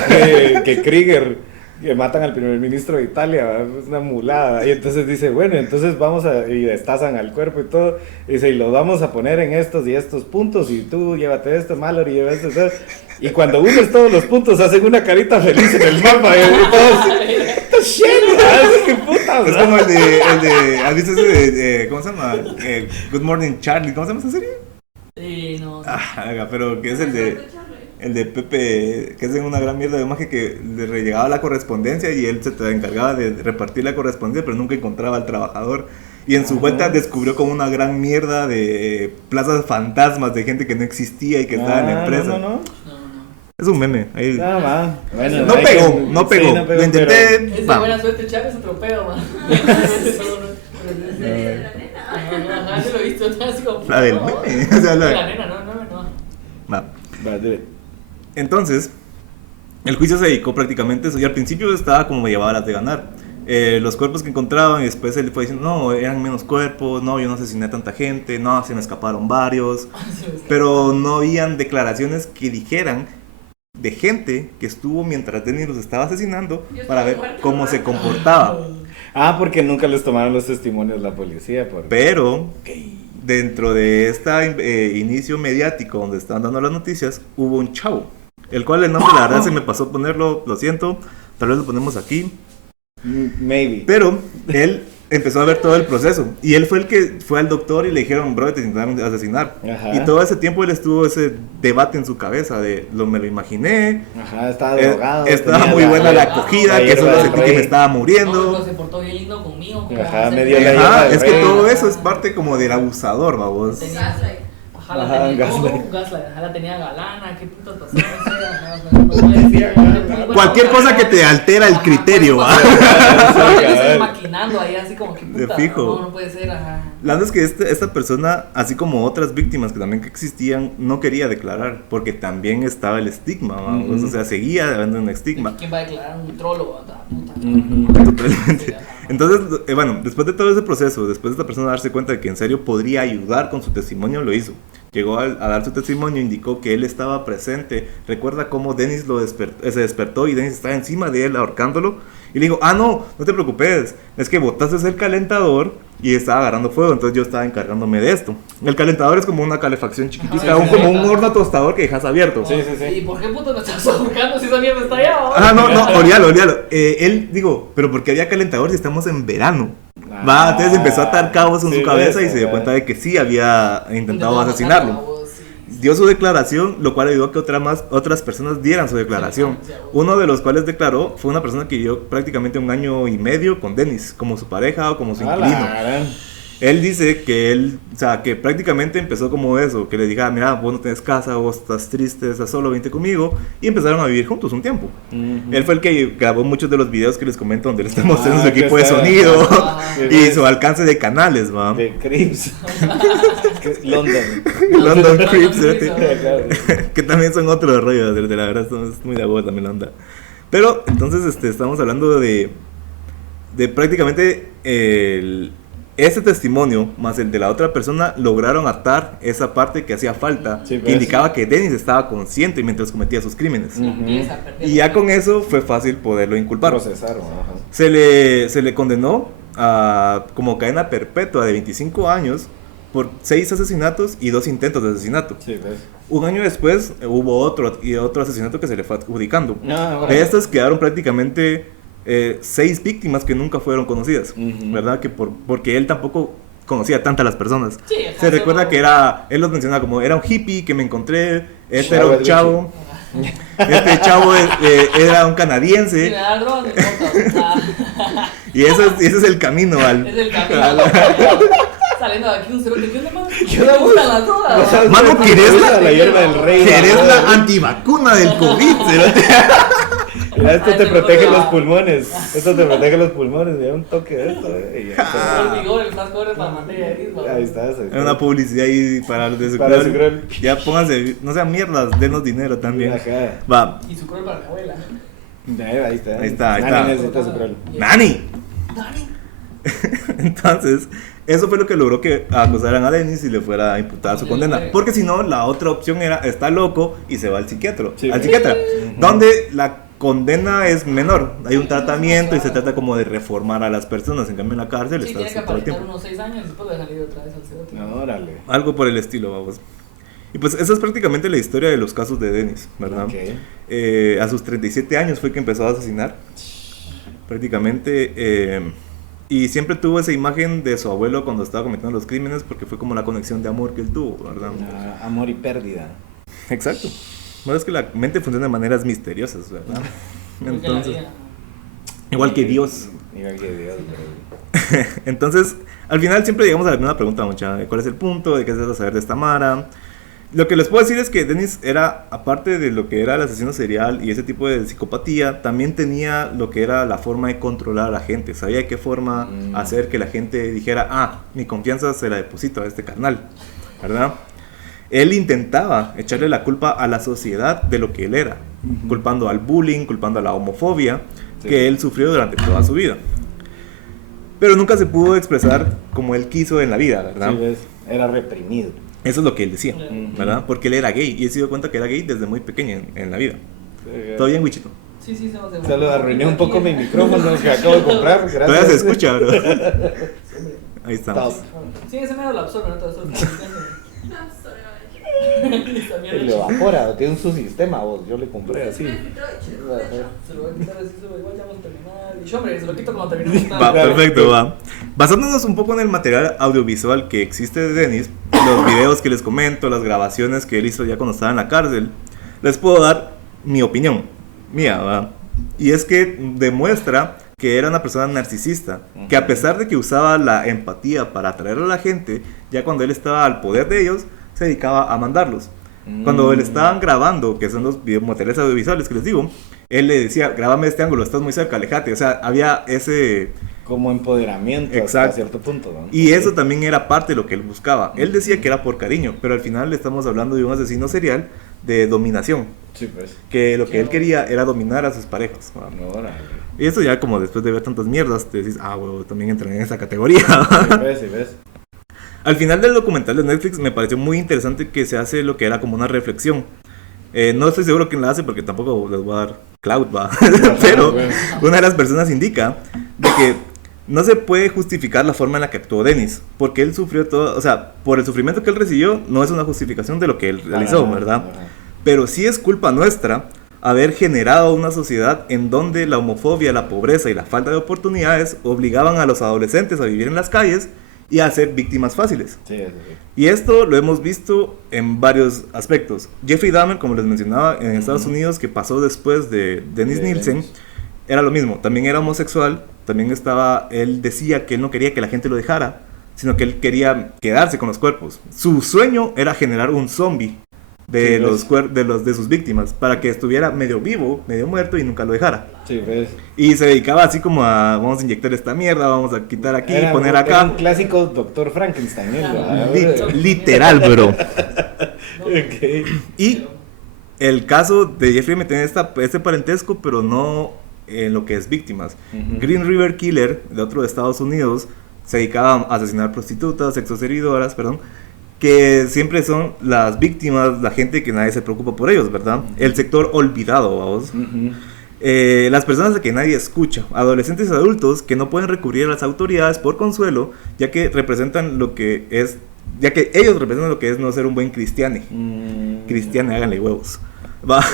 que Krieger que matan al primer ministro de Italia, ¿verdad? Es una mulada. Y entonces dice, bueno, entonces vamos y destazan al cuerpo y todo. Y dice, y lo vamos a poner en estos y estos puntos. Y tú llévate esto, Mallory, lleva esto. Y cuando unes todos los puntos, hacen una carita feliz en el mapa. Y todos, ¡esto es shit! ¡Qué puta! Es como el de ¿has visto ese de ¿cómo se llama? Good Morning Charlie, ¿cómo se llama esa serie? no. Ah, pero que es el de Pepe, que es en una gran mierda de magia que le llegaba la correspondencia y él se encargaba de repartir la correspondencia, pero nunca encontraba al trabajador. Y en su vuelta descubrió como una gran mierda de plazas fantasmas de gente que no existía y que estaba en la empresa. No. Es un meme. Ahí. Nada más. Bueno, No hay pegó, que- no pegó. sí, no pegó, Lo intenté. Es de va. buena suerte, Chávez es otro pedo, man. Serie de la nena. Ajá, se lo he visto, así como. La del no, meme. O sea, La nena, no. va. Va, dale. Entonces, el juicio se dedicó prácticamente a eso. Y al principio estaba como me llevaba las de ganar. Los cuerpos que encontraban y después él fue diciendo, no, eran menos cuerpos, no, yo no asesiné a tanta gente, no, se me escaparon varios. Pero no habían declaraciones que dijeran de gente que estuvo mientras Dennis los estaba asesinando para ver cómo se comportaba. Ah, porque nunca les tomaron los testimonios la policía. Pero dentro de este inicio mediático donde estaban dando las noticias, hubo un chavo, el cual el nombre la verdad se me pasó ponerlo, lo siento, tal vez lo ponemos aquí. Maybe. Pero él empezó a ver todo el proceso y él fue el que fue al doctor y le dijeron, bro, te intentaron asesinar. Ajá. Y todo ese tiempo él estuvo ese debate en su cabeza de, me lo imaginé, Ajá, estaba drogado. estaba tenía muy buena la acogida, que solo hierba sentí del que me rey. estaba No, muriendo. se portó bien lindo conmigo. como Ajá, hace- me dio la hierba Ajá, del es que rey. todo eso es parte como del abusador, babos. Gaslight. Ajá, la Ajá, tenía, gaslight. ¿cómo? Gaslight. Ajá, la tenía galana, qué putas pasó, no sé, ajá, o sea, no puede decir, bueno, Cualquier cosa que te altera el ajá, criterio, cualquier ¿va? cosa que te cabal. estés maquinando ahí así como que De puta, fijo. no puede ser, ajá. La verdad es que esta persona, así como otras víctimas que también que existían, no quería declarar, porque también estaba el estigma, vamos, o sea, seguía habiendo un estigma. ¿Quién va a declarar un trolo? Puta. Totalmente. Entonces, bueno, después de todo ese proceso, después de esta persona darse cuenta de que en serio podría ayudar con su testimonio, lo hizo. llegó a dar su testimonio, indicó que él estaba presente. Recuerda cómo Dennis se despertó y Dennis estaba encima de él ahorcándolo. Y le dijo, no te preocupes, es que botaste el calentador y estaba agarrando fuego, entonces yo estaba encargándome de esto. El calentador es como una calefacción chiquitita, como un horno tostador que dejas abierto. Sí. ¿Y por qué puto me estás ahorcando si esa mierda está allá? No, olvídalo. Él, pero porque había calentador si estamos en verano. Entonces empezó a atar cabos en su cabeza y se dio cuenta de que sí había intentado asesinarlo. Dio su declaración, lo cual ayudó a que otras personas dieran su declaración. Uno de los cuales declaró fue una persona que vivió prácticamente 1 año y medio con Dennis, como su pareja o como su inquilino. Él dice que que prácticamente empezó como eso, que le diga, mira, vos no tenés casa, vos estás triste, estás solo, vente conmigo, y empezaron a vivir juntos un tiempo. Él fue el que grabó muchos de los videos que les comento, donde le está mostrando su equipo de sonido y su alcance de canales, ¿va? De Crips. London Crips, que también son otros rollos, de la verdad, es muy de agua también la onda. Pero, entonces, estamos hablando de prácticamente ese testimonio más el de la otra persona lograron atar esa parte que hacía falta, que indicaba que Dennis estaba consciente mientras cometía sus crímenes. Y ya con eso fue fácil poderlo inculpar. Procesaron, se le condenó a como cadena perpetua de 25 años por 6 asesinatos y 2 intentos de asesinato. 1 año después hubo otro asesinato que se le fue adjudicando. De estos quedaron prácticamente 6 víctimas que nunca fueron conocidas, ¿verdad? Porque él tampoco conocía tantas las personas. Se recuerda que él los mencionaba como, era un hippie que me encontré, era un chavo. Este chavo era un canadiense. Y ese es el camino al... Es el camino. Saliendo de aquí un cerote, ¿qué onda, mano? ¿Qué me gustan las drogas? Mano, ¿querés la hierba del rey? ¿Querés la antivacuna del COVID, cerote? Esto te protege los pulmones. Mira un toque de esto. El vigor, el frasco de para materia gris. Ahí está. Es una publicidad ahí para los de Sucrol. Ya pónganse, no sean mierdas, denos dinero también. Va. Y Sucrol para mi abuela. Ahí está. Nani necesita Sucrol. ¡Nani! Entonces, eso fue lo que logró que acusaran a Dennis y le fuera imputada su condena. Porque si no, la otra opción era, está loco y se va al psiquiatra. Donde la condena es menor, hay un tratamiento y se trata como de reformar a las personas. En cambio en la cárcel tiene que aparentar unos 6 años después de salir otra vez al cerote. Órale. Algo por el estilo, vamos. Y pues esa es prácticamente la historia de los casos de Dennis, ¿verdad? A sus 37 años fue que empezó a asesinar prácticamente, y siempre tuvo esa imagen de su abuelo cuando estaba cometiendo los crímenes, porque fue como la conexión de amor que él tuvo, ¿verdad? Amor y pérdida. Exacto. Bueno, es que la mente funciona de maneras misteriosas, ¿verdad? Entonces, igual que Dios. Entonces, al final siempre llegamos a la misma pregunta, mucha. ¿Cuál es el punto? ¿De qué se trata saber de esta Mara? Lo que les puedo decir es que Dennis era, aparte de lo que era el asesino serial y ese tipo de psicopatía, también tenía lo que era la forma de controlar a la gente. Sabía de qué forma hacer que la gente dijera, mi confianza se la deposito a este carnal, ¿verdad? Él intentaba echarle la culpa a la sociedad de lo que él era, culpando al bullying, culpando a la homofobia que él sufrió durante toda su vida. Pero nunca se pudo expresar como él quiso en la vida, ¿verdad? Sí, era reprimido. Eso es lo que él decía, ¿verdad? Porque él era gay y él se dio cuenta que era gay desde muy pequeño en la vida. ¿Todo bien, Wichito? Sí, se lo arruiné un poco mi micrófono que acabo de comprar. Gracias. Todavía se escucha, bro. Ahí estamos. Sí, ese medio lo absorbe, ¿no? Y lo evapora, tiene un subsistema, vos. Yo le compré así. Se lo voy a quitar así, igual ya vamos a terminar. Y hombre, se lo quito cuando terminemos. Va, perfecto, va. Basándonos un poco en el material audiovisual que existe de Dennis, los videos que les comento, las grabaciones que él hizo ya cuando estaba en la cárcel, les puedo dar mi opinión, mía, ¿va? Y es que demuestra que era una persona narcisista, que a pesar de que usaba la empatía para atraer a la gente, ya cuando él estaba al poder de ellos, se dedicaba a mandarlos. Cuando le estaban grabando, que son los materiales audiovisuales que les digo, él le decía, grábame este ángulo, estás muy cerca, alejate. O sea, había ese... como empoderamiento hasta cierto punto, ¿no? Y eso también era parte de lo que él buscaba. Él decía que era por cariño, pero al final estamos hablando de un asesino serial de dominación. Sí, pues. Que lo que él quería era dominar a sus parejas. Y eso ya como después de ver tantas mierdas, te decís, bueno, también entran en esa categoría. Sí, ves. Al final del documental de Netflix me pareció muy interesante que se hace lo que era como una reflexión. No estoy seguro quién la hace porque tampoco les voy a dar clout, va. Pero una de las personas indica de que no se puede justificar la forma en la que actuó Dennis, porque él sufrió todo, o sea, por el sufrimiento que él recibió, no es una justificación de lo que él realizó, ¿verdad? Pero sí es culpa nuestra haber generado una sociedad en donde la homofobia, la pobreza y la falta de oportunidades obligaban a los adolescentes a vivir en las calles y a ser víctimas fáciles. Sí. Y esto lo hemos visto en varios aspectos. Jeffrey Dahmer, como les mencionaba, en Estados Unidos, que pasó después de Dennis Nielsen, era lo mismo. También era homosexual, también él decía que él no quería que la gente lo dejara, sino que él quería quedarse con los cuerpos. Su sueño era generar un zombie de sus víctimas, para que estuviera medio vivo, medio muerto y nunca lo dejara. Sí, pues. Y se dedicaba así como a, vamos a inyectar esta mierda, vamos a quitar aquí, poner acá. Era un clásico Doctor Frankenstein, Literal, bro. Okay. Y el caso de Jeffrey me tiene este parentesco, pero no en lo que es víctimas. Green River Killer, de otro de Estados Unidos, se dedicaba a asesinar prostitutas, exoseridoras, que siempre son las víctimas, la gente que nadie se preocupa por ellos, ¿verdad? El sector olvidado, vamos. Las personas a que nadie escucha, adolescentes y adultos que no pueden recurrir a las autoridades por consuelo, ya que ellos representan lo que es no ser un buen cristiane. Cristiane, háganle huevos. Va.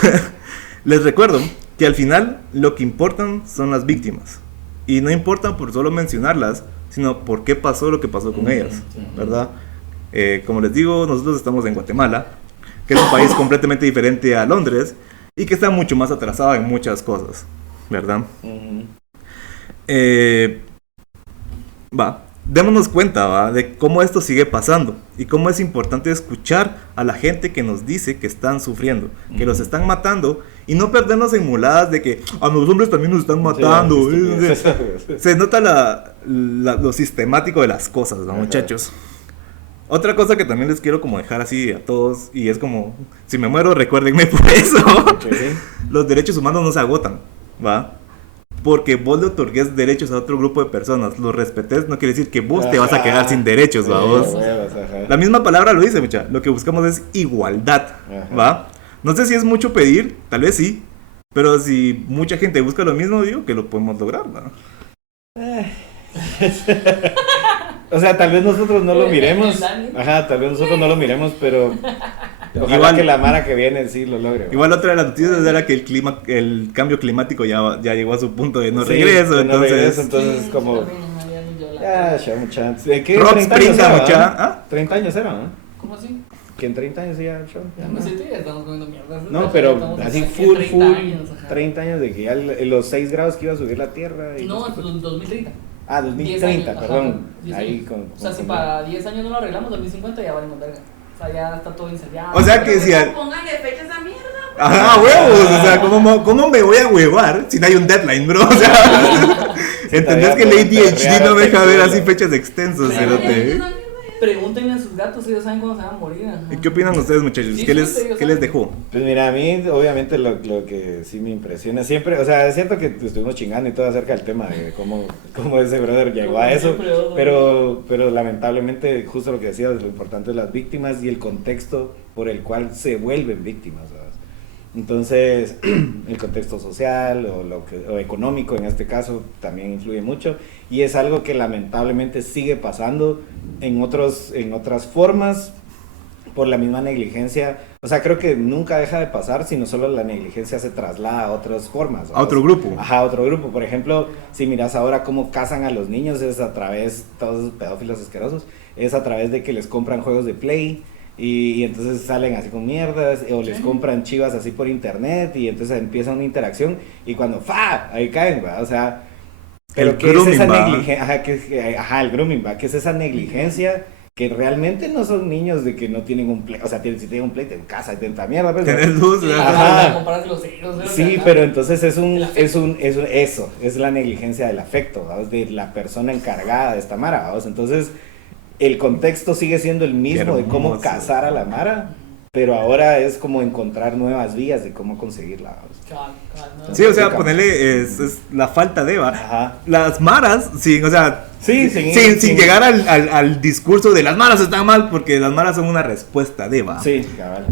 Les recuerdo que al final lo que importan son las víctimas. Y no importan por solo mencionarlas, sino por qué pasó lo que pasó con ellas, ¿verdad? Como les digo, nosotros estamos en Guatemala, que es un país completamente diferente a Londres y que está mucho más atrasado en muchas cosas, ¿verdad? Démonos cuenta, de cómo esto sigue pasando y cómo es importante escuchar a la gente que nos dice que están sufriendo, que los están matando, y no perdernos en muladas de que a los hombres también nos están matando. Se nota lo sistemático de las cosas, ¿no, muchachos? Otra cosa que también les quiero como dejar así a todos, y es como, si me muero recuérdenme por eso. Los derechos humanos no se agotan, ¿va? Porque vos le otorgues derechos a otro grupo de personas, los respetes, no quiere decir que vos te vas a quedar sin derechos, ¿va? Vos. La misma palabra lo dice, mucha. Lo que buscamos es igualdad, ¿va? No sé si es mucho pedir, tal vez sí, pero si mucha gente busca lo mismo, digo que lo podemos lograr, ¿va? O sea, tal vez nosotros no lo miremos. Tal vez nosotros no lo miremos, pero ojalá igual que la mara que viene sí lo logre. Igual otra de las noticias era que el cambio climático ya llegó a su punto de no regreso, entonces como ya chance. ¿De qué? Rock Springa, mucha. 30 años era, ¿no? ¿Cómo así? Que en 30 años ya show. No sé, ya estamos comiendo mierda. No, pero así full 30 años de que ya los 6 grados que iba a subir la Tierra. No, hasta 2030. 2030, años, perdón. Ahí o sea, si para 10 años no lo arreglamos, 2050 ya valimos verga. O sea, ya está todo incendiado. O sea que si... Pónganle fechas a mierda. Ajá, huevos. O sea, ¿cómo me voy a huevar si no hay un deadline, bro? O sea, ¿entendés que el ADHD no deja ver así fechas extensas? Pregúntenle a sus gatos, ellos saben cuándo se van a morir. ¿Y qué opinan ustedes, muchachos? ¿Qué les dejó? Pues mira, a mí obviamente lo que sí me impresiona siempre, o sea, es cierto que estuvimos chingando y todo acerca del tema de cómo ese brother llegó a eso, pero lamentablemente justo lo que decías, lo importante de las víctimas y el contexto por el cual se vuelven víctimas, ¿sabes? Entonces, el contexto social o económico en este caso también influye mucho, y es algo que lamentablemente sigue pasando en otras formas por la misma negligencia. O sea, creo que nunca deja de pasar, sino solo la negligencia se traslada a otras formas, ¿sabes? A otro grupo. Ajá, a otro grupo. Por ejemplo, si miras ahora cómo cazan a los niños, es a través, todos esos pedófilos asquerosos, es a través de que les compran juegos de Play. Y entonces salen así con mierdas, o les compran chivas así por internet, y entonces empieza una interacción, y cuando ¡fa! Ahí caen, ¿va? O sea, pero ¿qué es esa negligencia? Ajá, el grooming, ¿va? ¿Qué es esa negligencia? Que realmente no son niños de que no tienen un play, o sea, si tienen un play en casa y tanta mierda, pues, tienes luz, sí, pero entonces es la negligencia del afecto, ¿va? De la persona encargada de esta mara, ¿va? Entonces el contexto sigue siendo el mismo de cómo cazar a la mara, pero ahora es como encontrar nuevas vías de cómo conseguirla. ¿no? Sí, o sea, ponerle es la falta de, ¿va? Ajá. Las maras, sí, o sea, Sí, sin llegar al discurso de las maras están mal, porque las maras son una respuesta de, ¿va? Sí, cabal.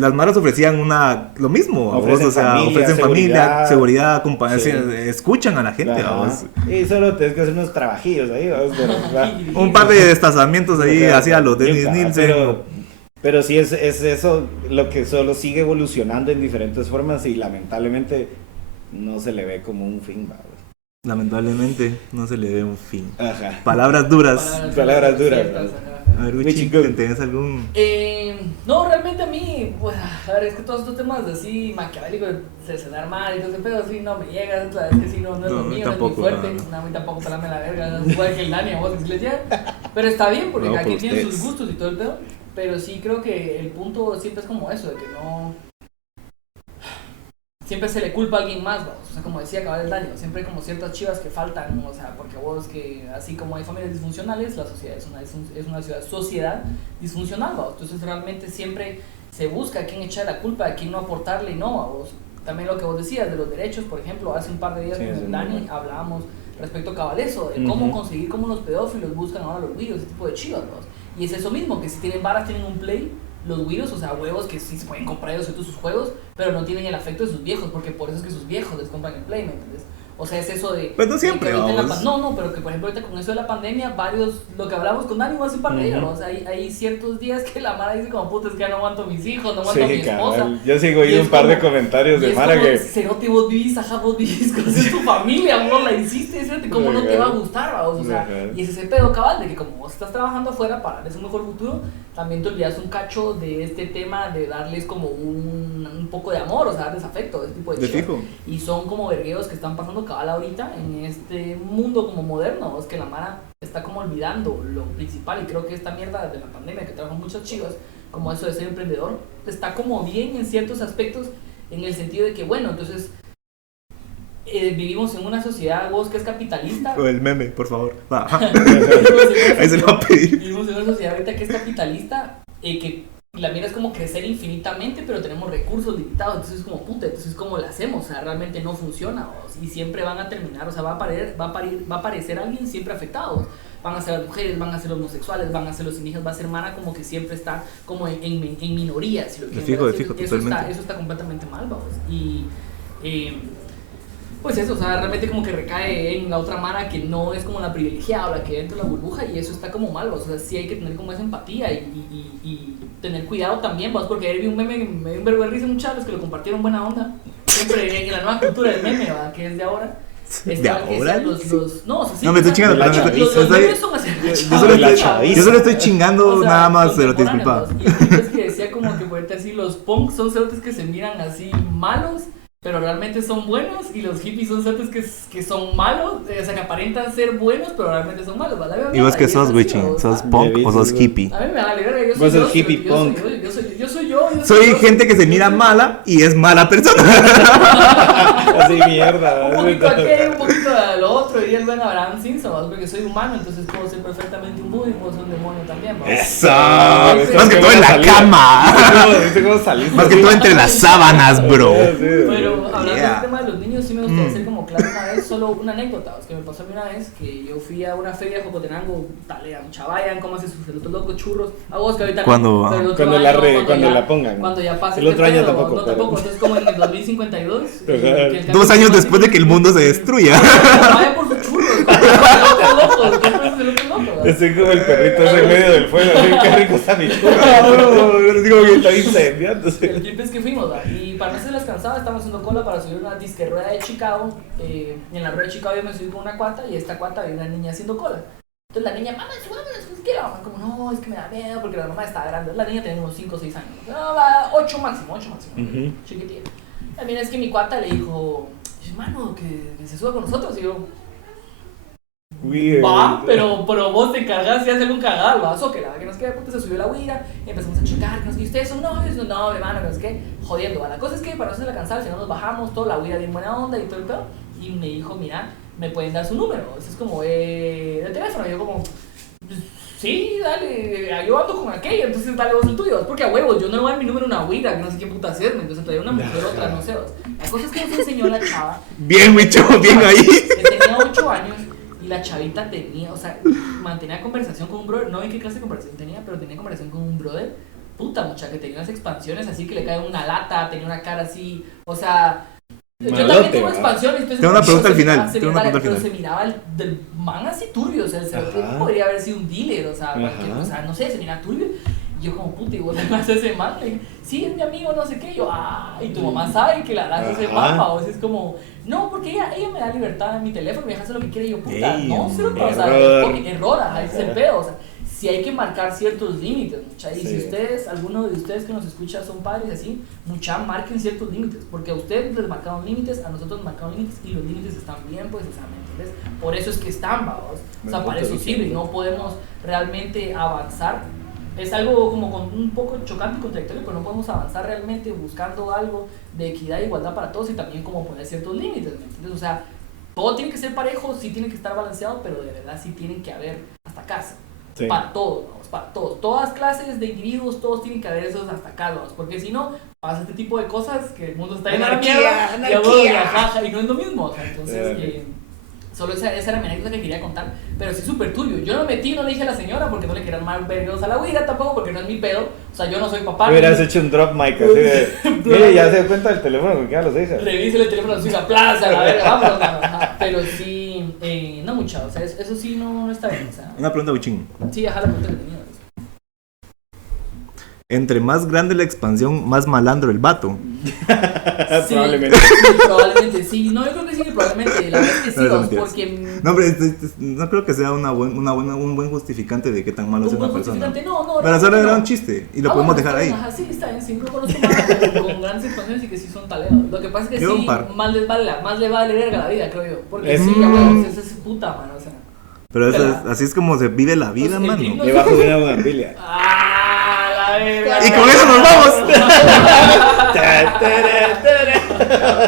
Las maras ofrecían lo mismo, Ofrecen o sea, familia, ofrecen familia, seguridad, sí. acompañación, escuchan a la gente, vamos. Y solo tienes que hacer unos trabajillos ahí, vamos, Un par de destazamientos ahí hacia los Dennis Yuca, Nielsen. Pero sí es eso lo que solo sigue evolucionando en diferentes formas y lamentablemente no se le ve como un fin, ¿va? Lamentablemente no se le ve un fin. Ajá. Palabras duras. Palabras duras. A ver, Wichi, ¿tenés algún...? No, realmente a mí, pues, a ver, es que todos estos temas así maquiavélicos de cenar mal y todo ese pedo, así no me llega, es que sí, no es lo mío, tampoco, no es mi fuerte, no, a mí tampoco pelame la verga, es igual que el Dani, a vos les llega, pero está bien porque No, cada quien por tiene ustedes. sus gustos y todo el pedo, pero sí creo que el punto siempre es como eso, de que no... Siempre se le culpa a alguien más, vamos. O sea, como decía cabal el Dani, siempre hay como ciertas chivas que faltan, o sea, porque vos que así como hay familias disfuncionales, la sociedad es una sociedad disfuncional, vamos. Entonces realmente siempre se busca a quién echar la culpa, a quién no aportarle y no, a vos. También lo que vos decías de los derechos, por ejemplo, hace un par de días con el Dani hablábamos respecto a cabal eso, de cómo conseguir cómo los pedófilos buscan ahora los videos, ese tipo de chivas, vamos. Y es eso mismo, que si tienen varas, tienen un play. Los güiros, o sea, huevos que sí se pueden comprar ellos sus juegos, pero no tienen el afecto de sus viejos, porque por eso es que sus viejos les compran el Play, ¿me entiendes? O sea, es eso de... Pues no siempre, vamos. No, pero que por ejemplo ahorita con eso de la pandemia, lo que hablamos con Dani hace un par de días, o sea, hay ciertos días que la Mara dice como, puta, es que ya no aguanto a mis hijos, no aguanto a mi esposa. Cabal. Yo sigo oído un par de comentarios de Mara que... Cerote, vos vivís, ajá, vos vivís con tu familia, vos la hiciste, cerote, ¿cómo no te va a gustar, vamos? O sea, y es ese pedo cabal de que como vos estás trabajando afuera para darles un mejor futuro, también te olvidas un cacho de este tema de darles como un poco de amor, o sea, darles afecto, ese tipo de chivas. fijo. Y son como vergueos que están pasando cabal ahorita en este mundo como moderno, es que la Mara está como olvidando lo principal, y creo que esta mierda de la pandemia que trajo muchas chivas, como eso de ser emprendedor, está como bien en ciertos aspectos, en el sentido de que, bueno, entonces vivimos en una sociedad, vos, que es capitalista. O el meme, por favor. Ahí se lo va a pedir. Vivimos en una sociedad ahorita que es capitalista, que la mira es como crecer infinitamente, pero tenemos recursos limitados, entonces es como puta, entonces ¿cómo lo hacemos? O sea, realmente no funciona, y siempre van a terminar, o sea, va a aparecer alguien siempre afectado. Van a ser las mujeres, van a ser los homosexuales, van a ser los indígenas, va a ser Mara como que siempre está como en minoría, si lo quieren ver. Fijo, totalmente. Eso está completamente mal, vamos. Y pues eso, o sea, realmente como que recae en la otra Mara que no es como la privilegiada o la que dentro de la burbuja, y eso está como mal, o sea, sí hay que tener como esa empatía y tener cuidado también, ¿vas? Porque ayer vi un meme, me dio un verbo de risa, un chavos que lo compartieron buena onda, siempre en la nueva cultura del meme, ¿va? Que es de ahora. ¿De ahora? No, o sea, sí, no, me estoy chingando, los memes son así. Yo solo estoy chingando, o sea, nada más, pero te disculpa. Y es que decía como que por así, los punks son cerotes que se miran así malos, pero realmente son buenos, y los hippies son cerotes que son malos, o sea, que aparentan ser buenos, pero realmente son malos, ¿vale? ¿Y vos qué sos, Wichi? ¿Sos punk o sos hippie? A mí me vale verga, yo soy vos sos hippie punk. Soy gente que se mira mala y es mala persona. Así mierda. Un poquito aquello, un poquito a lo otro, diría el buen Abraham Simpson, ¿vale? Porque soy humano, entonces puedo ser perfectamente un Buda y puedo ser un demonio también, ¿vale? ¡Eso! Más que todo en la cama. Más que todo entre las sábanas, bro. Pero hablando del tema de los niños, sí me gustaría hacer como claro una vez, solo una anécdota, es que me pasó a mí una vez que yo fui a una feria de Jocotenango, Talean, Chavayan, ¿cómo hace sus cerotos locos churros? A vos que ahorita cuando la pongan. Cuando ya pase el otro año pedo, tampoco. No, tampoco, entonces como en el 2052. 2 años después de que el mundo se destruya. Vaya por sus churros, Estoy como el perrito ese en medio del fuego, así, qué rico está mi churro. Digo que está incendiándose. El clip es que fuimos, ¿va? Y para no ser descansado, estamos haciendo cola para subir una disque rueda de Chicago. Y en la rueda de Chicago yo me subí con una cuata, y esta cuata había una niña haciendo cola. Entonces la niña, mamá, subámonos, pues quiero. Como, no, es que me da miedo porque la mamá está grande. La niña tenía unos 5 o 6 años. No, va, 8 máximo. Chiquitilla. También es que mi cuata le dijo, hermano, que se suba con nosotros. Y yo, Weird. va, pero vos te encargas de hacer un cagado, va, sóquela, que no sé qué, puta, se subió la huira, y empezamos a checar, que no sé qué, ustedes son novios, no, hermano, que no sé qué, jodiendo, va. La cosa es que para no hacerla cansada, si no nos bajamos, toda la huira bien buena onda y todo el pedo, y me dijo, mira, me pueden dar su número, eso es como, de teléfono, y yo como, Sí, dale, yo ando con aquella, entonces dale vos el tuyo. Es porque a huevos, yo no le voy a dar mi número a una huida, que no sé quién puta hacerme. Entonces traía una mujer, otra, no sé. La cosa es que nos enseñó la chava. Bien, Wicho, bien ahí. Que tenía 8 años y la chavita tenía, o sea, mantenía conversación con un brother. No sé qué clase de conversación tenía, pero tenía conversación con un brother. Puta, mucha, que tenía unas expansiones así que le cae una lata, tenía una cara así, o sea. Yo también tengo expansiones. Tengo una pregunta al final. Pero se miraba del man así turbio. O sea, el cerote podría haber sido un dealer. O sea, no sé, se miraba turbio. Y yo, como puta, y vos le haces ese man. Le dije, sí, es mi amigo, no sé qué. Y yo, y tu mamá sabe que la das ese mapa. O sea, es como, no, porque ella me da libertad en mi teléfono. Me deja hacer lo que quiera. Y yo, puta, no, cerote. O sea, error, ese es el pedo. O sea, si hay que marcar ciertos límites, mucha. Y si ustedes, alguno de ustedes que nos escucha son padres y así, mucha, marquen ciertos límites, porque a ustedes les marcaron límites, a nosotros nos marcaron límites y los límites están bien, pues, o sea, ¿me entiendes? Por eso es que están, vamos. O sea, para eso sirve, no podemos realmente avanzar. Es algo como un poco chocante y contradictorio, pero no podemos avanzar realmente buscando algo de equidad e igualdad para todos y también como poner ciertos límites, ¿me entiendes? O sea, todo tiene que ser parejo, sí tiene que estar balanceado, pero de verdad sí tienen que haber hasta casa. Sí. Para todos, vamos, para todos. Todas clases de individuos, todos tienen que haber esos hasta acá, vamos, porque si no, pasa este tipo de cosas que el mundo está en la mierda y no es lo mismo. O sea, entonces, solo esa era mi anécdota que quería contar, pero sí súper turbio. Yo no me metí, no le dije a la señora porque no le querían mal vergos a la huida tampoco, porque no es mi pedo. O sea, yo no soy papá. Hubieras hecho un drop mic así de, mire, ya se dio cuenta del teléfono con quién los hija. Revise el teléfono de su hija, plaza, la verga, vámonos, pero sí, no mucha, o sea, eso sí no está bien, o sea. Una pregunta, Wichín. Sí, ajá, la pregunta que tenía. Entre más grande la expansión, más malandro el vato. Sí, probablemente sí. No, yo creo que sí, que probablemente. La verdad es que sí, porque... No, hombre, no creo que sea un buen justificante de qué tan malo es una persona. No, pero solo era un chiste y lo podemos dejar ahí. Ajá, sí, está bien. Siempre conozco más con grandes expansiones y que sí son taleados. Lo que pasa es que sí, más le vale verga la vida, creo yo. Porque sí, bueno, esa es puta, mano, o sea. Pero así es como se vive la vida, pues mano. Debajo de una bugambilia. Y con eso nos vamos.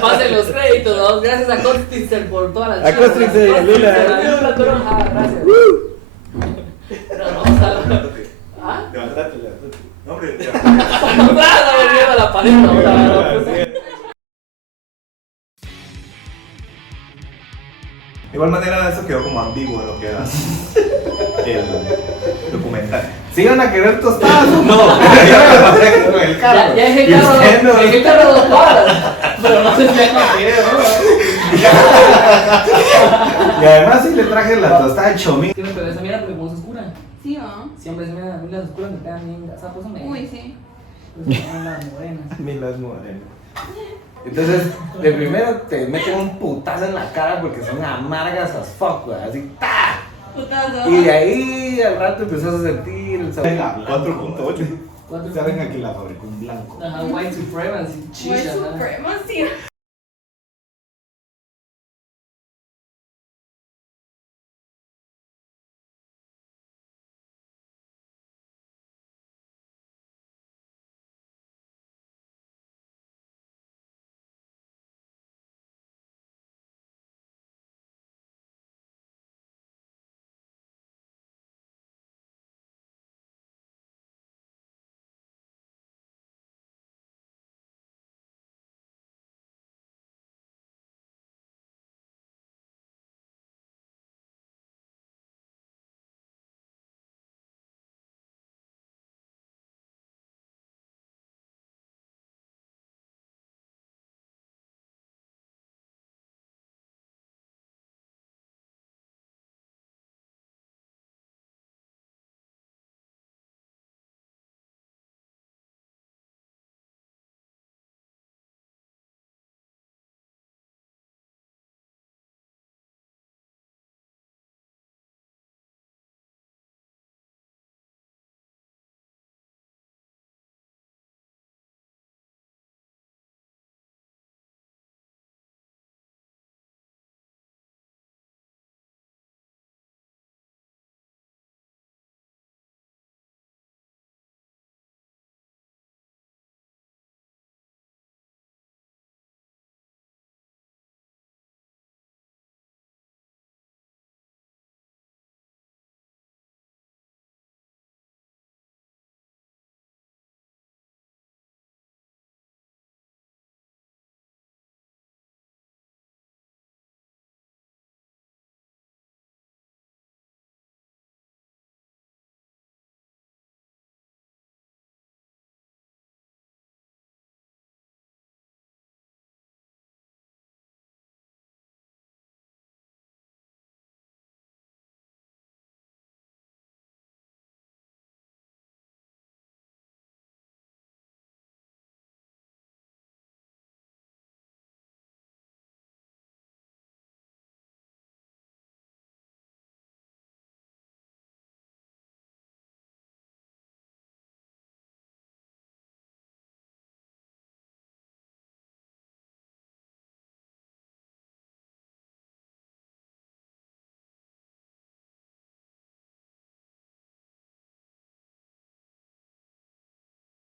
Pasen los créditos, ¿no? Gracias a Costrister por todas las chicas. A Costrister y a Lula. Gracias. Pero vamos a la... ¿Ah? Levantate. No, hombre. Está volviendo a la pared ahora. De igual manera, eso quedó como ambiguo lo que era el documental. ¿Sí iban a querer tostadas? No, yo me el carro. Ya dejé el carro 2 cuadras, pero no sé si ya Y además sí le traje la tostada de chomín. Sí, pero esa mierda porque vos oscura. Sí, ¿no? Siempre se me dan a mí las oscuras, me quedan bien gasadas, por eso me... Uy, sí. Pues me quedan las morenas. Las morenas. Entonces, de primero te meten un putazo en la cara porque son amargas as fuck, güey, así, ¡ta! Putazo. Y de ahí al rato empezás a sentir el sabor. 4.8. Saben que la fabricó un blanco. Ajá, white supremacy, chicha. White supremacy.